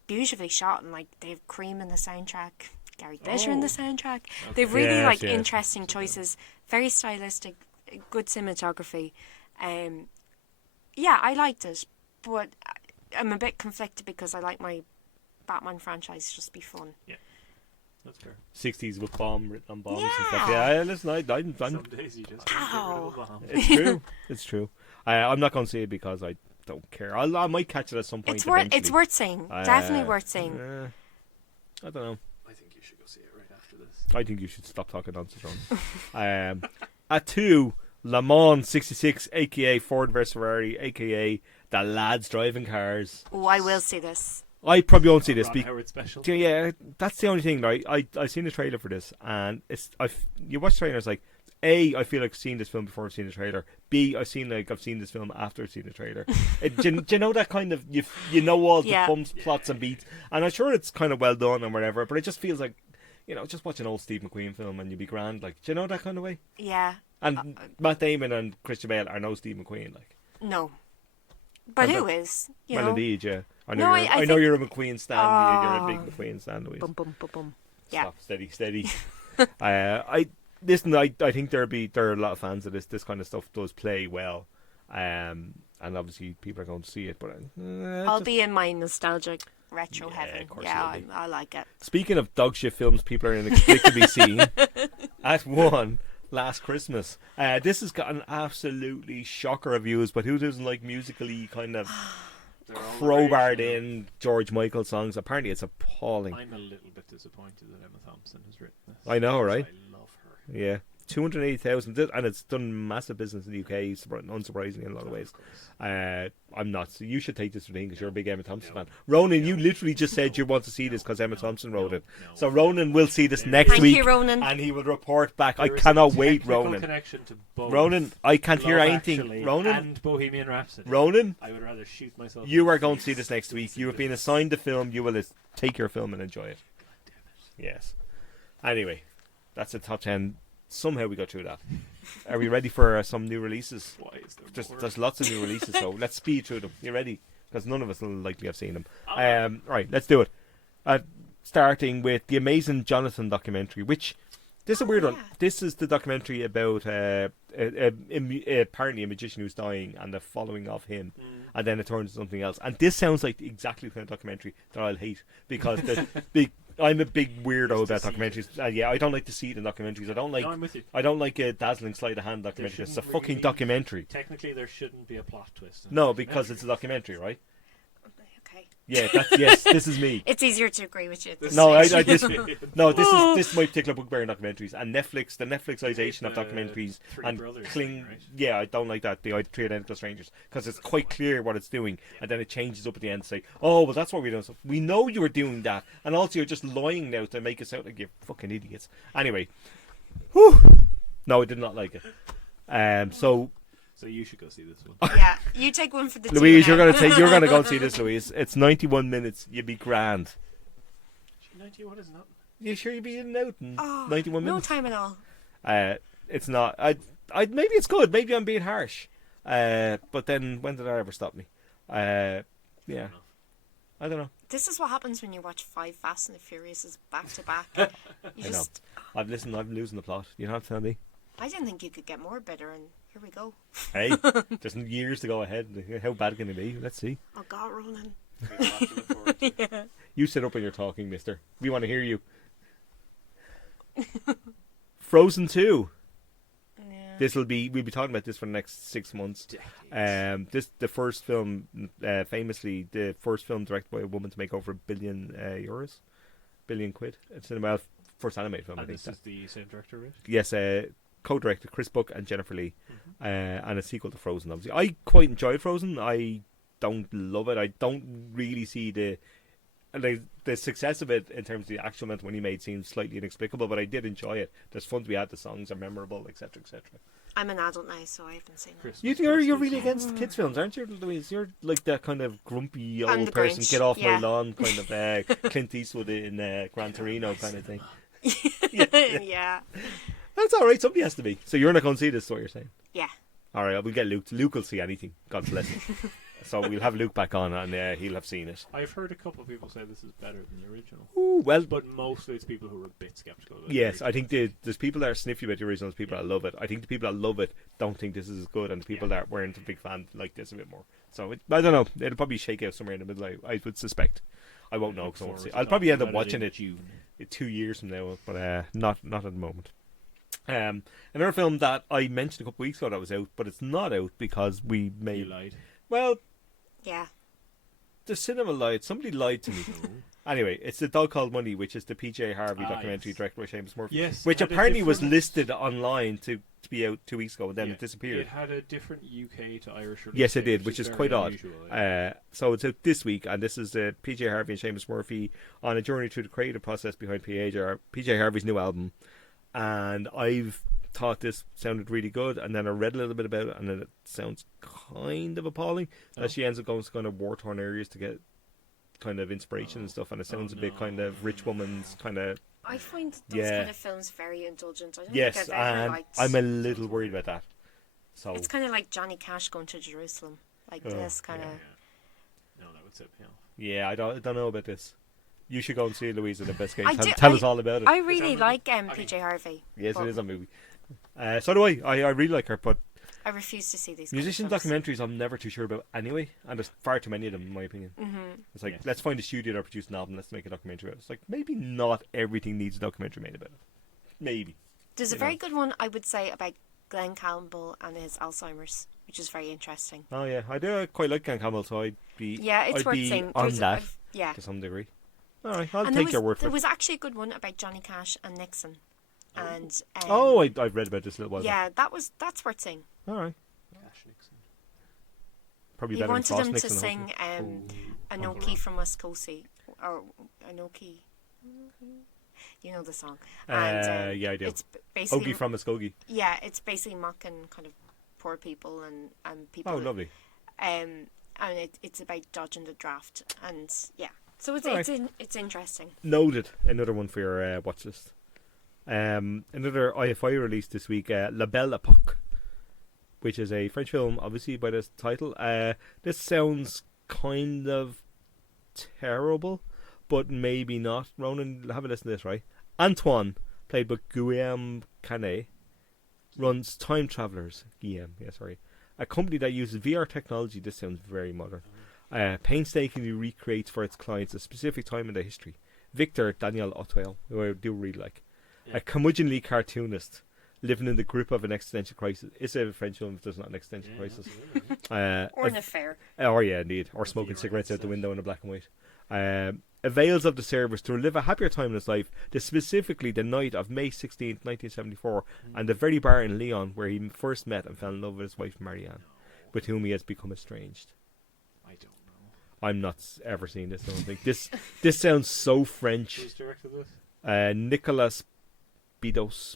beautifully shot, and like they have Cream in the soundtrack, Gary Glitter in the soundtrack. They've really Yes, interesting choices, very stylistic, good cinematography. Yeah, I liked it, but I'm a bit conflicted because I like my Batman franchise just be fun. Yeah, that's fair. 60s with bomb written on bombs and Yeah. stuff. Yeah, listen, I'm Some days you just Pow. get rid of a bomb. it's true. It's true. I'm not going to see it because I don't care. I might catch it at some point. It's worth seeing. Definitely worth seeing. I don't know. I think you should go see it right after this. I think you should stop talking nonsense, Ron. At 2, Le Mans 66, aka Ford vs Ferrari, aka the lads driving cars. Oh, I will see this. I probably won't see this. Ron Howard special. Yeah, that's the only thing. Right, I seen the trailer for this, and you watch the trailer. It's like, A, I feel like I've seen this film before I've seen the trailer. B, I've seen this film after I've seen the trailer. Do you know that kind of you know all the bumps, plots, and beats, and I'm sure it's kind of well done and whatever. But it just feels like, just watch an old Steve McQueen film and you'd be grand. Like, do you know that kind of way? Yeah. And Matt Damon and Christian Bale are no Steve McQueen. Like, No. But And who is? You well, know? indeed, yeah. I No, know I you're think- you're a McQueen stan. You're a big McQueen stan, Louise. Bum, bum, bum, bum. Yeah. Stop, steady. I think there are a lot of fans of this. This kind of stuff does play well, and obviously people are going to see it. But I'll be in my nostalgic retro Yeah, heaven. of course Yeah, you'll be. I like it. Speaking of dog shit films, people are inexplicably seeing at 1 Last Christmas. This has got an absolutely shocker of views, but who doesn't like musically kind of They're all crowbarred very- in George Michael songs? Apparently, it's appalling. I'm a little bit disappointed that Emma Thompson has written this. I know, right? I love her. Yeah, 280,000, and it's done massive business in the UK, unsurprisingly in a lot of ways. Of course. I'm not. So you should take this with me because you're a big Emma Thompson fan. Ronan, you literally just said you want to see this because Emma Thompson wrote it. no. So Ronan will see this next Thank week, you, Ronan. and he will report back. There I is cannot a wait, technical Ronan. connection to both Ronan, I can't hear Love anything. Actually Ronan, and Bohemian Rhapsody. Ronan, I would rather shoot myself. you in are the going to face see this next than week. see You have been this. assigned the film. You will take your film and enjoy it. God damn it. Yes. Anyway, that's the top 10. Somehow we got through that. Are we ready for some new releases? Why is there more? There's lots of new releases, so let's speed through them. You ready? Because none of us will likely have seen them. Alright. Right, let's do it. Starting with the Amazing Jonathan documentary, which this is a weird one. yeah. This is the documentary about apparently a magician who's dying and the following of him, and then it turns into something else. And this sounds like exactly the kind of documentary that I'll hate because I'm a big weirdo about documentaries. Yeah, I don't like to see it in documentaries. No, I'm with you. I don't like a dazzling sleight of hand documentary. It's a shouldn't fucking really- documentary. Technically, there shouldn't be a plot twist. in No, a because it's a documentary, right? Okay. Yeah, yes, this is me. It's easier to agree with you. at this No, stage. this is my particular bugbear in documentaries and Netflix. The Netflixization of documentaries Three and Brothers cling. thing, right? Yeah, I don't like that. The Three Identical Strangers because it's quite clear what it's doing, and then it changes up at the end to say, "Oh, well, that's what we're doing." So we know you were doing that, and also you're just lying now to make us out like you're fucking idiots. Anyway, whew. No, I did not like it. So you should go see this one. Yeah, you take one for the team. Louise, you're now. gonna go and see this, Louise. It's 91 minutes. You'd be grand. 91 is not. You sure you'd be in and out in Oh, 91 no minutes? time at all. It's not. Maybe it's good. Maybe I'm being harsh. But then when did that ever stop me? Yeah, enough. I don't know. This is what happens when you watch 5 Fast and the Furious back to back. You I know. just, I'm losing the plot. You don't have to tell me. I didn't think you could get more bitter, and here we go. Hey, there's years to go ahead. How bad can it be? Let's see. Oh God, Ronan. We've got to look forward to. Yeah. You sit up when you're talking, mister. We want to hear you. Frozen 2. Yeah. We'll be talking about this for the next 6 months. The first film, famously, the first film directed by a woman to make over €1 billion, billion quid. It's in about first animated film, I And think. this is the same director, right? Yes, co-directed Chris Buck and Jennifer Lee, and a sequel to Frozen. Obviously, I quite enjoyed Frozen. I don't love it. I don't really see the success of it in terms of the actual amount of money made seems slightly inexplicable, but I did enjoy it. There's fun to be had. The songs are memorable, etc., etc. I'm an adult now, so I haven't seen it. Christmas You're Christmas. really against kids films, aren't you, Louise? You're like that kind of grumpy I'm old the person, Grinch, get off my yeah. lawn kind of Clint Eastwood in Gran Torino kind of thing. Yeah. That's all right. Somebody has to be. So you're not going to see this, is what you're saying? Yeah. All right, we'll get Luke. Luke will see anything. God bless him. So we'll have Luke back on, and he'll have seen it. I've heard a couple of people say this is better than the original. Ooh, well, But mostly it's people who are a bit skeptical. About yes, the I think there's people that are sniffy about the original, there's people that love it. I think the people that love it don't think this is as good, and the people that weren't a big fan like this a bit more. So I don't know. It'll probably shake out somewhere in the middle. I would suspect. I won't know because I won't see. I'll probably end up watching it June. 2 years from now, but not at the moment. Another film that I mentioned a couple of weeks ago that was out, but it's not out because we You made. lied. Well, Yeah. the cinema lied. Somebody lied to me. Anyway, it's The Dog Called Money, which is the PJ Harvey documentary yes. directed by Seamus Murphy. Yes, which had a apparently was different- listed online to be out 2 weeks ago, and then Yeah, it disappeared. It had a different UK to Irish release. Yes, it date, did, which is very quite odd. unusual, yeah. So it's out this week, and this is PJ Harvey and Seamus Murphy on a journey through the creative process behind PJ Harvey's new album. And I've thought this sounded really good, and then I read a little bit about it, and then it sounds kind of appalling that she ends up going to kind of war-torn areas to get kind of inspiration and stuff, and it sounds a bit kind of rich woman's kind of... I find those kind of films very indulgent. I don't Yes, think I've ever and liked. I'm a little worried about that. So It's kind of like Johnny Cash going to Jerusalem, like this kind of. No, that would set me off. yeah, I don't know about this. You should go and see it, Louisa, in the best case. I Tell us all about it. I really on like movie? PJ Harvey. Yes, but it is a movie. So do I. I really like her, but I refuse to see these. musician kind of films. documentaries I'm never too sure about anyway, and there's far too many of them in my opinion. It's like, Yes. let's find a studio that produced an album, let's make a documentary about it. It's like, maybe not everything needs a documentary made about it. Maybe. There's a you very know. good one I would say about Glenn Campbell and his Alzheimer's, which is very interesting. Oh yeah, I do. I quite like Glenn Campbell, so I'd be Yeah, it's worth be seeing. on There's- that I've- yeah. to some degree. All right, I'll And take your word for there it. was actually a good one about Johnny Cash and Nixon, and Oh, I've read about this a little while. yeah, that's worth seeing. Back. All right, Cash Nixon. probably He better than wanted Frost him to Nixon, sing Anoki from Muskosi, or Anoki. You know the song. And, yeah, I do. It's basically Ogie from Muskogee. yeah, it's basically mocking kind of poor people and people. Oh, lovely. And it's about dodging the draft, and yeah, so it's Alright. it's interesting. Noted. Another one for your watch list. Another IFI release this week, La Belle Epoque, which is a French film, obviously by this title. This sounds kind of terrible, but maybe not. Ronan, have a listen to this, right? Antoine, played by Guillaume Canet, runs Time Travelers. A company that uses VR technology. This sounds very modern. Painstakingly recreates for its clients a specific time in their history. Victor Daniel Auteuil, who I do really like, a curmudgeonly cartoonist living in the grip of an existential crisis. It's a French film if there's not an existential crisis. Or an affair. Or yeah, indeed. Or smoking cigarettes out the window in a black and white. Avails of the service to live a happier time in his life, specifically the night of May 16th, 1974, and the very bar in Lyon where he first met and fell in love with his wife Marianne, with whom he has become estranged. I don't know. I'm not ever seeing this, I don't think. This sounds so French. Who's directed this? Nicolas Bedos.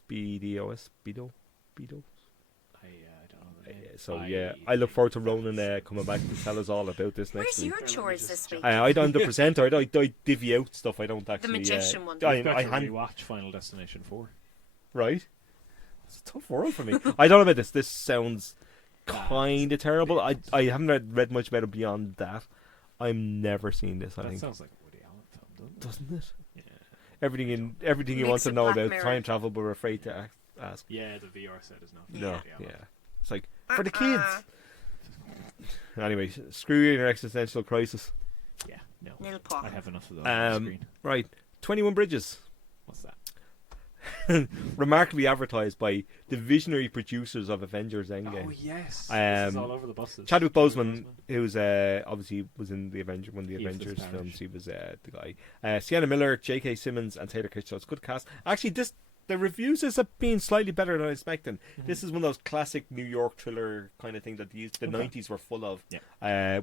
I don't know the name. So yeah, I look forward to Ronan coming back to tell us all about this next Where's week. your chores this week? I don't the presenter. I divvy out stuff. I don't actually. The magician one. You've got I to hand rewatch Final Destination 4. right. It's a tough world for me. I don't know about this. This sounds kind of terrible. I haven't read much about it beyond that. I'm never seen this. I That think sounds like a Woody Allen film, doesn't doesn't it? it? Yeah. Everything you Mix want to of know Black about Mirror. time travel, but we're afraid to ask. Yeah, the VR set is not. for No, Woody Allen. yeah. It's like for the kids. Anyway, screw you in your existential crisis. Yeah, no. Nil Paw. I have enough of those on the screen. Right, 21 Bridges. What's that? Remarkably advertised by the visionary producers of Avengers Endgame. Oh yes, this is Um, all over the buses. Chadwick Boseman, who's obviously was in one of the He was Avengers Spanish. films. He was the guy. Sienna Miller, J.K. Simmons, and Taylor Kitsch. So it's a good cast. Actually, the reviews have been slightly better than I expected. This is one of those classic New York thriller kind of thing that the 90s were full of,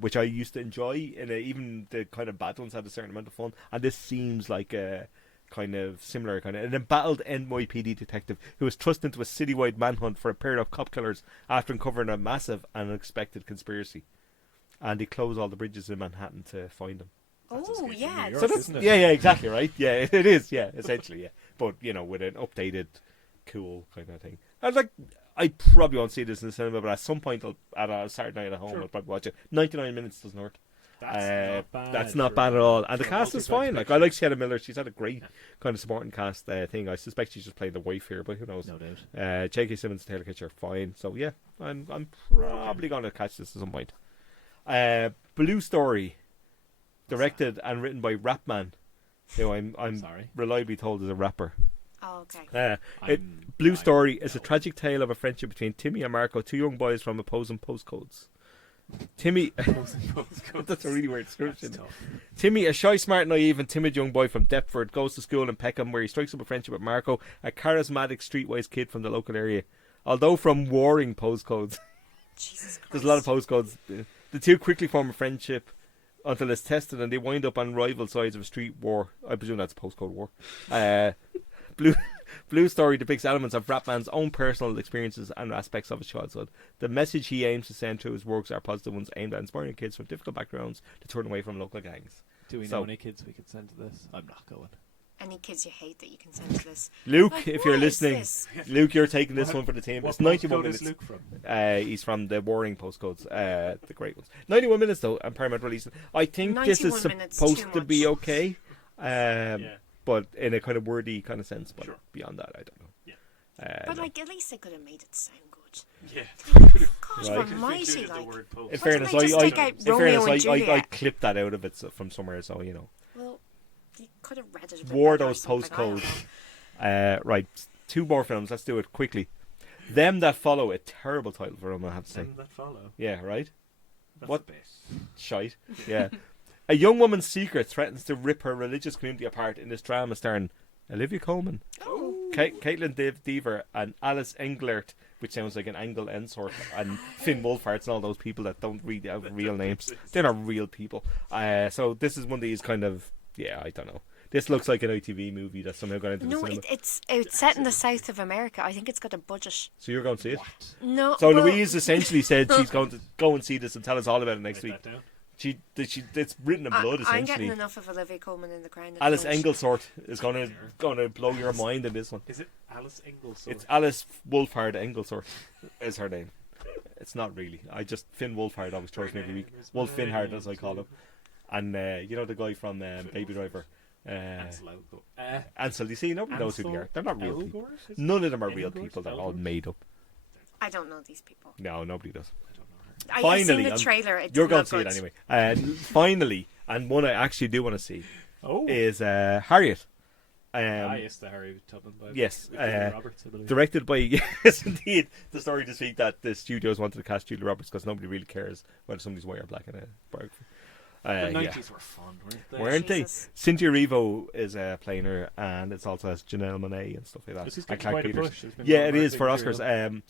which I used to enjoy. And even the kind of bad ones had a certain amount of fun. And this seems like a kind of similar an embattled NYPD detective who was thrust into a citywide manhunt for a pair of cop killers after uncovering a massive and unexpected conspiracy. And they close all the bridges in Manhattan to find them. That's Oh Escape from yeah. New York, So that's isn't it? yeah, exactly right. Yeah, it is. Yeah, essentially, yeah. But with an updated, cool kind of thing. I probably won't see this in the cinema, but at some point, at a Saturday night at home, Sure. I'll probably watch it. 99 minutes doesn't hurt. That's Not bad at all. And the for a cast is fine. Like, I like Sienna Miller. She's had a great kind of supporting cast thing. I suspect she's just playing the wife here, but who knows? No doubt. J.K. Simmons and Taylor Kitsch are fine. So, yeah, I'm probably going to catch this at some point. Blue Story, directed and written by Rapman, who I'm Sorry. reliably told is a rapper. Oh, okay. Blue Story is a tragic tale of a friendship between Timmy and Marco, two young boys from opposing postcodes. Timmy, that's a really weird description. Timmy, a shy, smart, naive, and timid young boy from Deptford, goes to school in Peckham, where he strikes up a friendship with Marco, a charismatic, streetwise kid from the local area. Although from warring postcodes, Jesus Christ. there's a lot of postcodes. The two quickly form a friendship until it's tested, and they wind up on rival sides of a street war. I presume that's a postcode war. Blue Story depicts elements of Rapman's own personal experiences and aspects of his childhood. The message he aims to send through his works are positive ones aimed at inspiring kids from difficult backgrounds to turn away from local gangs. Do we know any kids we could send to this? I'm not going. Any kids you hate that you can send to this? Luke, Like, if what you're is listening, this? Luke, you're taking this one for the team. What It's 91 postcode minutes. is Luke from? He's from the warring postcodes, the great ones. 91 minutes though, and Paramount released. I think this is 91 minutes, supposed too to be much. okay, Yeah. but in a kind of wordy kind of sense. But Sure. beyond that, I don't know. Yeah. But no. like, at least they could have made it sound good. Yeah. God Right. almighty, like. In Why fairness, didn't they just take out Romeo and I Juliet? clipped that out of it from somewhere, so you know. Well, you could have read it a bit Wore better or those something, I don't postcodes. know. Right, two more films. Let's do it quickly. Them That Follow, a terrible title for them, I have to say. Them That Follow. Yeah, right. That's What? the best. Shite. Yeah. A young woman's secret threatens to rip her religious community apart in this drama starring Olivia Colman, Oh. Caitlin Dever, and Alice Englert, which sounds like an Angle Ensort, and Finn Wolfhard, and all those people that don't really have real names. They're not real people. So this is one of these kind of, I don't know. This looks like an ITV movie that's somehow gone into the No, cinema. it's set in the south of America. I think it's got a budget. So you're going to see it? No. So well, Louise essentially said she's going to go and see this and tell us all about it next Write week. that down. It's written in blood, I'm getting essentially. enough of Olivia Colman in The Crown. at the Alice moment. Englesort is going to blow your mind in this one. Is it Alice Ingalls? It's Alice Wolfhard Englesort is her name. It's not really. Finn Wolfhard always throws me every week. Wolf Finhard, as I call him. And you know the guy from Baby Driver. Ansel, you see, nobody knows who they are. They're not real people. None of them are real people. They're all made up. I don't know these people. No, nobody does. I've Finally, seen the trailer. It You're did going look to see it good. anyway. And one I actually do want to see Oh. is Harriet. Yes, the Harry Tubman. Yes, with Julia Roberts, I believe. directed by yes, indeed. The story this week that the studios wanted to cast Julia Roberts because nobody really cares whether somebody's white or black in a biography. The Yeah. 90s were fun, weren't they? Weren't they? Jesus. Cynthia Erivo is playing her, and it's also has Janelle Monáe and stuff like that. This is And getting quite a Peters. push. There's been Yeah, more it is for marketing Oscars. material.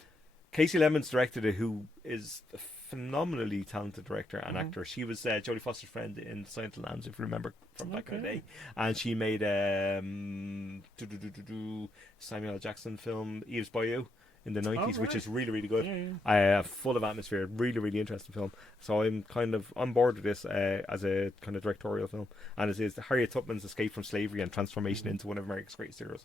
Casey Lemons directed it, who is a phenomenally talented director and Mhm. actor. She was Jodie Foster's friend in Silent of the Lambs, if you remember from back in the Okay. day. And she made Samuel L. Jackson film Eve's Bayou in the 90s, which right. is really, really good. Yeah. Full of atmosphere, really, really interesting film. So I'm kind of on board with this as a kind of directorial film. And it is Harriet Tubman's escape from slavery and transformation into one of America's greatest heroes.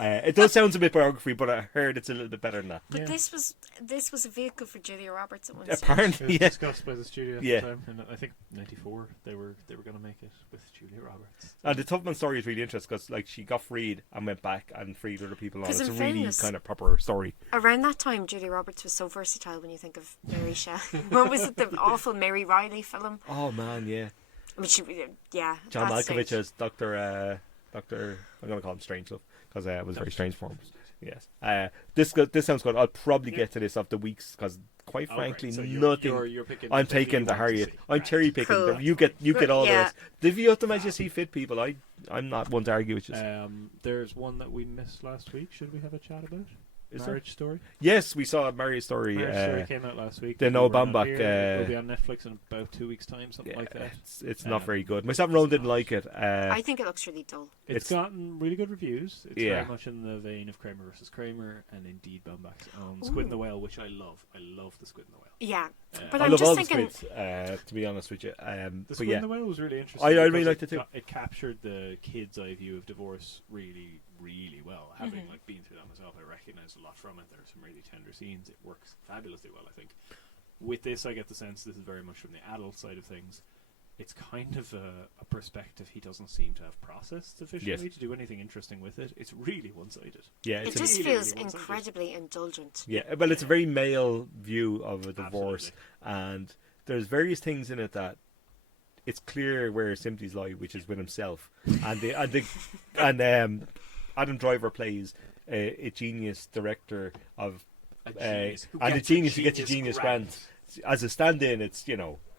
It does sound a bit biography, but I heard it's a little bit better than that. But Yeah. this was a vehicle for Julia Roberts at one stage. Apparently, It was yeah. discussed by the studio at Yeah. the time, and I think '94 they were going to make it with Julia Roberts. And the Tubman story is really interesting because like she got freed and went back and freed other people. And all. 'Cause It's a in really fairness- kind of proper story. Around that time, Julia Roberts was so versatile when you think of Mary Shelley. What was it, the awful Mary Riley film? Oh man, yeah. I mean, yeah. John that Malkovich stage. as Doctor. I'm going to call him Strangelove because it was very strange for him. Yes. This sounds good. I'll probably get to this after weeks because, quite Oh, frankly, right. So nothing. You're picking I'm the thing taking you the want to Harriet. see. I'm Right. cherry picking. Cool. You get all Yeah. the rest. Divvy up them as you see fit, people. I'm not one to argue with you. There's one that we missed last week. Should we have a chat about? Is there? Marriage Story. Yes, we saw Marriage Story. Marriage Story came out last week. the Noah We were not Baumbach, here. It'll be on Netflix in about 2 weeks' time, something Yeah, like that. it's not very good. Myself and Rowan didn't like it. I think it looks really dull. It's gotten really good reviews. It's Yeah. very much in the vein of Kramer versus Kramer, and indeed Baumbach's own Squid and the Whale, which I love. I love the Squid and the Whale. Yeah. But I I'm love all just the thinking. squids, to be honest with you. The But Squid yeah, and the Whale was really interesting. I really because liked it too. It captured the kid's eye view of divorce really, really well. Having like been through that myself, I recognise a lot from it. There are some really tender scenes. It works fabulously well, I think. With this, I get the sense this is very much from the adult side of things. It's kind of a perspective he doesn't seem to have processed sufficiently to do anything interesting with it. It's really one-sided. Yeah, It just feels incredibly indulgent. Yeah, well, it's a very male view of a divorce, and there's various things in it that it's clear where his sympathies lie, which is with himself. And Adam Driver plays a genius director of a genius who gets a genius grant. As a stand-in, it's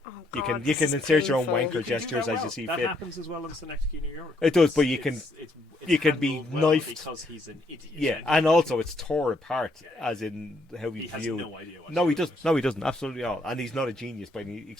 Oh, you God, can insert your own painful. wanker gestures as you see that fit. That happens as well in Synecdoche, New York. It does, but you can be handled well knifed. because he's an idiot. Yeah, and also it's tore apart, as in how he he's has viewed. no idea what No, he to do doesn't. No, he doesn't. Absolutely all. And he's not a genius by any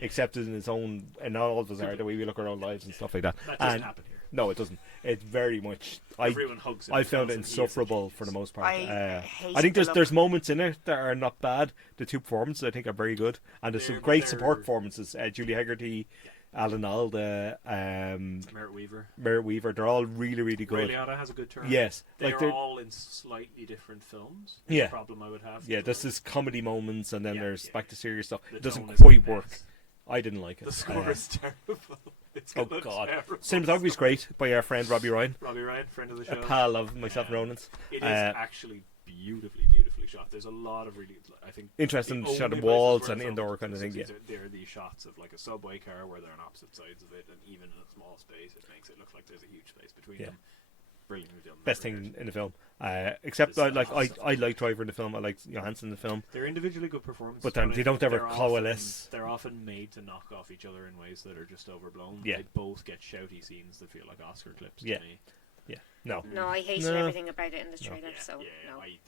except in his own. And all of us are the way we look at our own lives and stuff like that. That doesn't happen here. No, it doesn't. It's very much. Everyone hugs him. I found it insufferable for the most part. I think there's moments in it that are not bad. The two performances I think are very good, and there's some great support performances. Julie Haggerty, Alan Alda, Merritt Weaver. They're all really, really good. Ray Liotta has a good turn. Yes, they're all in slightly different films. Yeah, the problem I would have. Yeah, there's this comedy moments, and then there's back to serious stuff. The it doesn't tone quite is work. I didn't like it. The score is terrible. It's Oh God! terrible. Cinematography's great by our friend Robbie Ryan. Robbie Ryan, friend of the show, a pal of myself and Ronan's. It is actually beautifully shot. There's a lot of really, I think, interesting shot of walls and indoor kind of thing. Yeah, there are these shots of like a subway car where they're on opposite sides of it, and even in a small space, it makes it look like there's a huge space between them. Brilliantly done. Best thing in the film. Except I like Driver in the film. I like Johansson in the film. They're individually good performances, but they don't ever coalesce. They're often made to knock off each other in ways that are just overblown. Yeah. They both get shouty scenes that feel like Oscar clips to me. Yeah. No, I hated everything about it in the trailer. No. I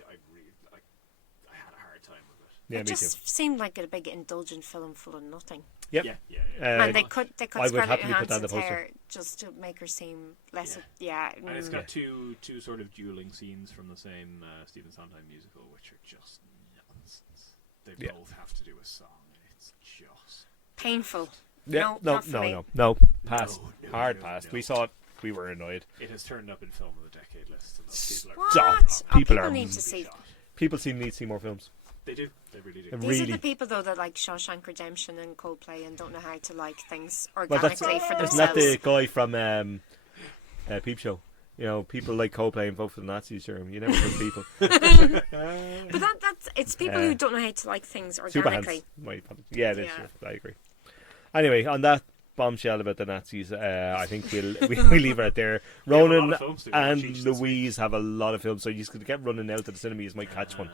had a hard time with it. Yeah, it just seemed like a big indulgent film full of nothing. Yep. Yeah. And they could Scarlett Johansson's hair hair just to make her seem less. And it's got two sort of dueling scenes from the same Stephen Sondheim musical, which are just nonsense. They both have to do a song, and it's just painful. Yeah. No. Pass. Hard pass. We saw it. We were annoyed. It has turned up in film of the decade list, and those people are need to see. People need to see more films. They do. They really do. These are the people, though, that like Shawshank Redemption and Coldplay and don't know how to like things organically for themselves. Isn't that the guy from Peep Show? People like Coldplay and vote for the Nazis. You never heard people. But it's people who don't know how to like things organically. Yeah, it is. Yeah. I agree. Anyway, on that bombshell about the Nazis, I think we'll leave it there. Ronan and Louise have a lot of films, so you could get running out to the cinema. You might catch one.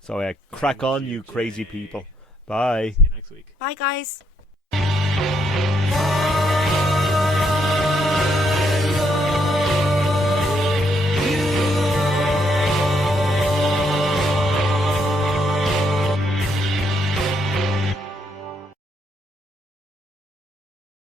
So crack on, you crazy people. Bye. See you next week. Bye, guys.